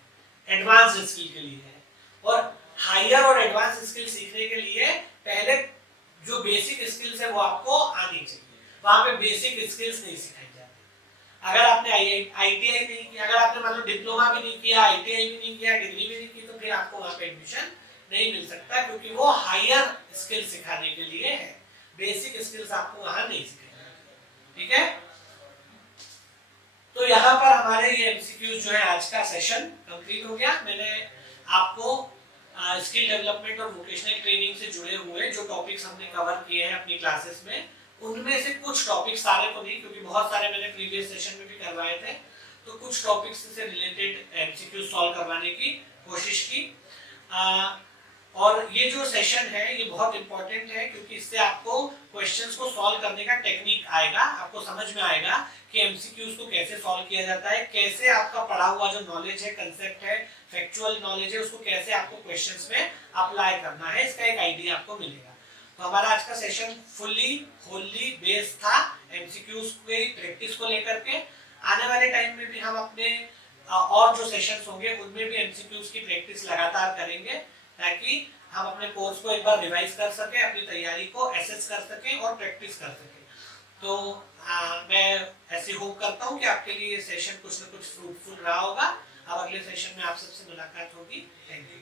एडवांस स्किल के लिए है, और हायर और एडवांस स्किल सीखने के लिए पहले जो बेसिक स्किल्स है वो आपको आनी चाहिए, वहां पे बेसिक स्किल्स नहीं सिखाई जाती। अगर आपने आईटीआई नहीं किया, अगर आपने मतलब डिप्लोमा भी नहीं किया, आईटीआई भी नहीं किया, डिग्री भी नहीं की, तो फिर आपको वहां पे एडमिशन नहीं मिल सकता, क्योंकि वो हायर स्किल सिखाने के लिए है, बेसिक स्किल्स आपको वहां नहीं सिखाई, ठीक है। तो यहाँ पर हमारे ये एमसीक्यूज जो है आज का सेशन कंप्लीट हो गया। मैंने आपको स्किल डेवलपमेंट और वोकेशनल ट्रेनिंग से जुड़े हुए जो टॉपिक्स हमने कवर किए हैं अपनी क्लासेस में, उनमें से कुछ टॉपिक्स, सारे तो नहीं क्योंकि बहुत सारे मैंने प्रीवियस सेशन में भी करवाए थे, तो कुछ टॉपिक्स से रिलेटेड एमसीक्यू सॉल्व करवाने की कोशिश की। और ये जो सेशन है ये बहुत इंपॉर्टेंट है, क्योंकि इससे आपको क्वेश्चंस को सॉल्व करने का टेक्निक आएगा, आपको समझ में आएगा कि एमसीक्यूज को कैसे सॉल्व किया जाता है, कैसे आपका पढ़ा हुआ जो नॉलेज है, कंसेप्ट है, फैक्चुअल नॉलेज है, उसको कैसे आपको क्वेश्चंस में अप्लाई करना है, इसका एक आइडिया आपको मिलेगा। तो हमारा आज का सेशन फुल्ली होली बेस्ड था एमसीक्यूज की प्रैक्टिस को लेकर के। आने वाले टाइम में भी हम अपने और जो सेशंस होंगे उनमें भी एमसीक्यूज की प्रैक्टिस लगातार करेंगे, ताकि हम अपने कोर्स को एक बार रिवाइज कर सके, अपनी तैयारी को एसेस कर सके और प्रैक्टिस कर सके। तो मैं ऐसे होप करता हूँ कि आपके लिए सेशन कुछ न कुछ फ्रूटफुल रहा होगा। अब अगले सेशन में आप सबसे मुलाकात होगी। Thank you.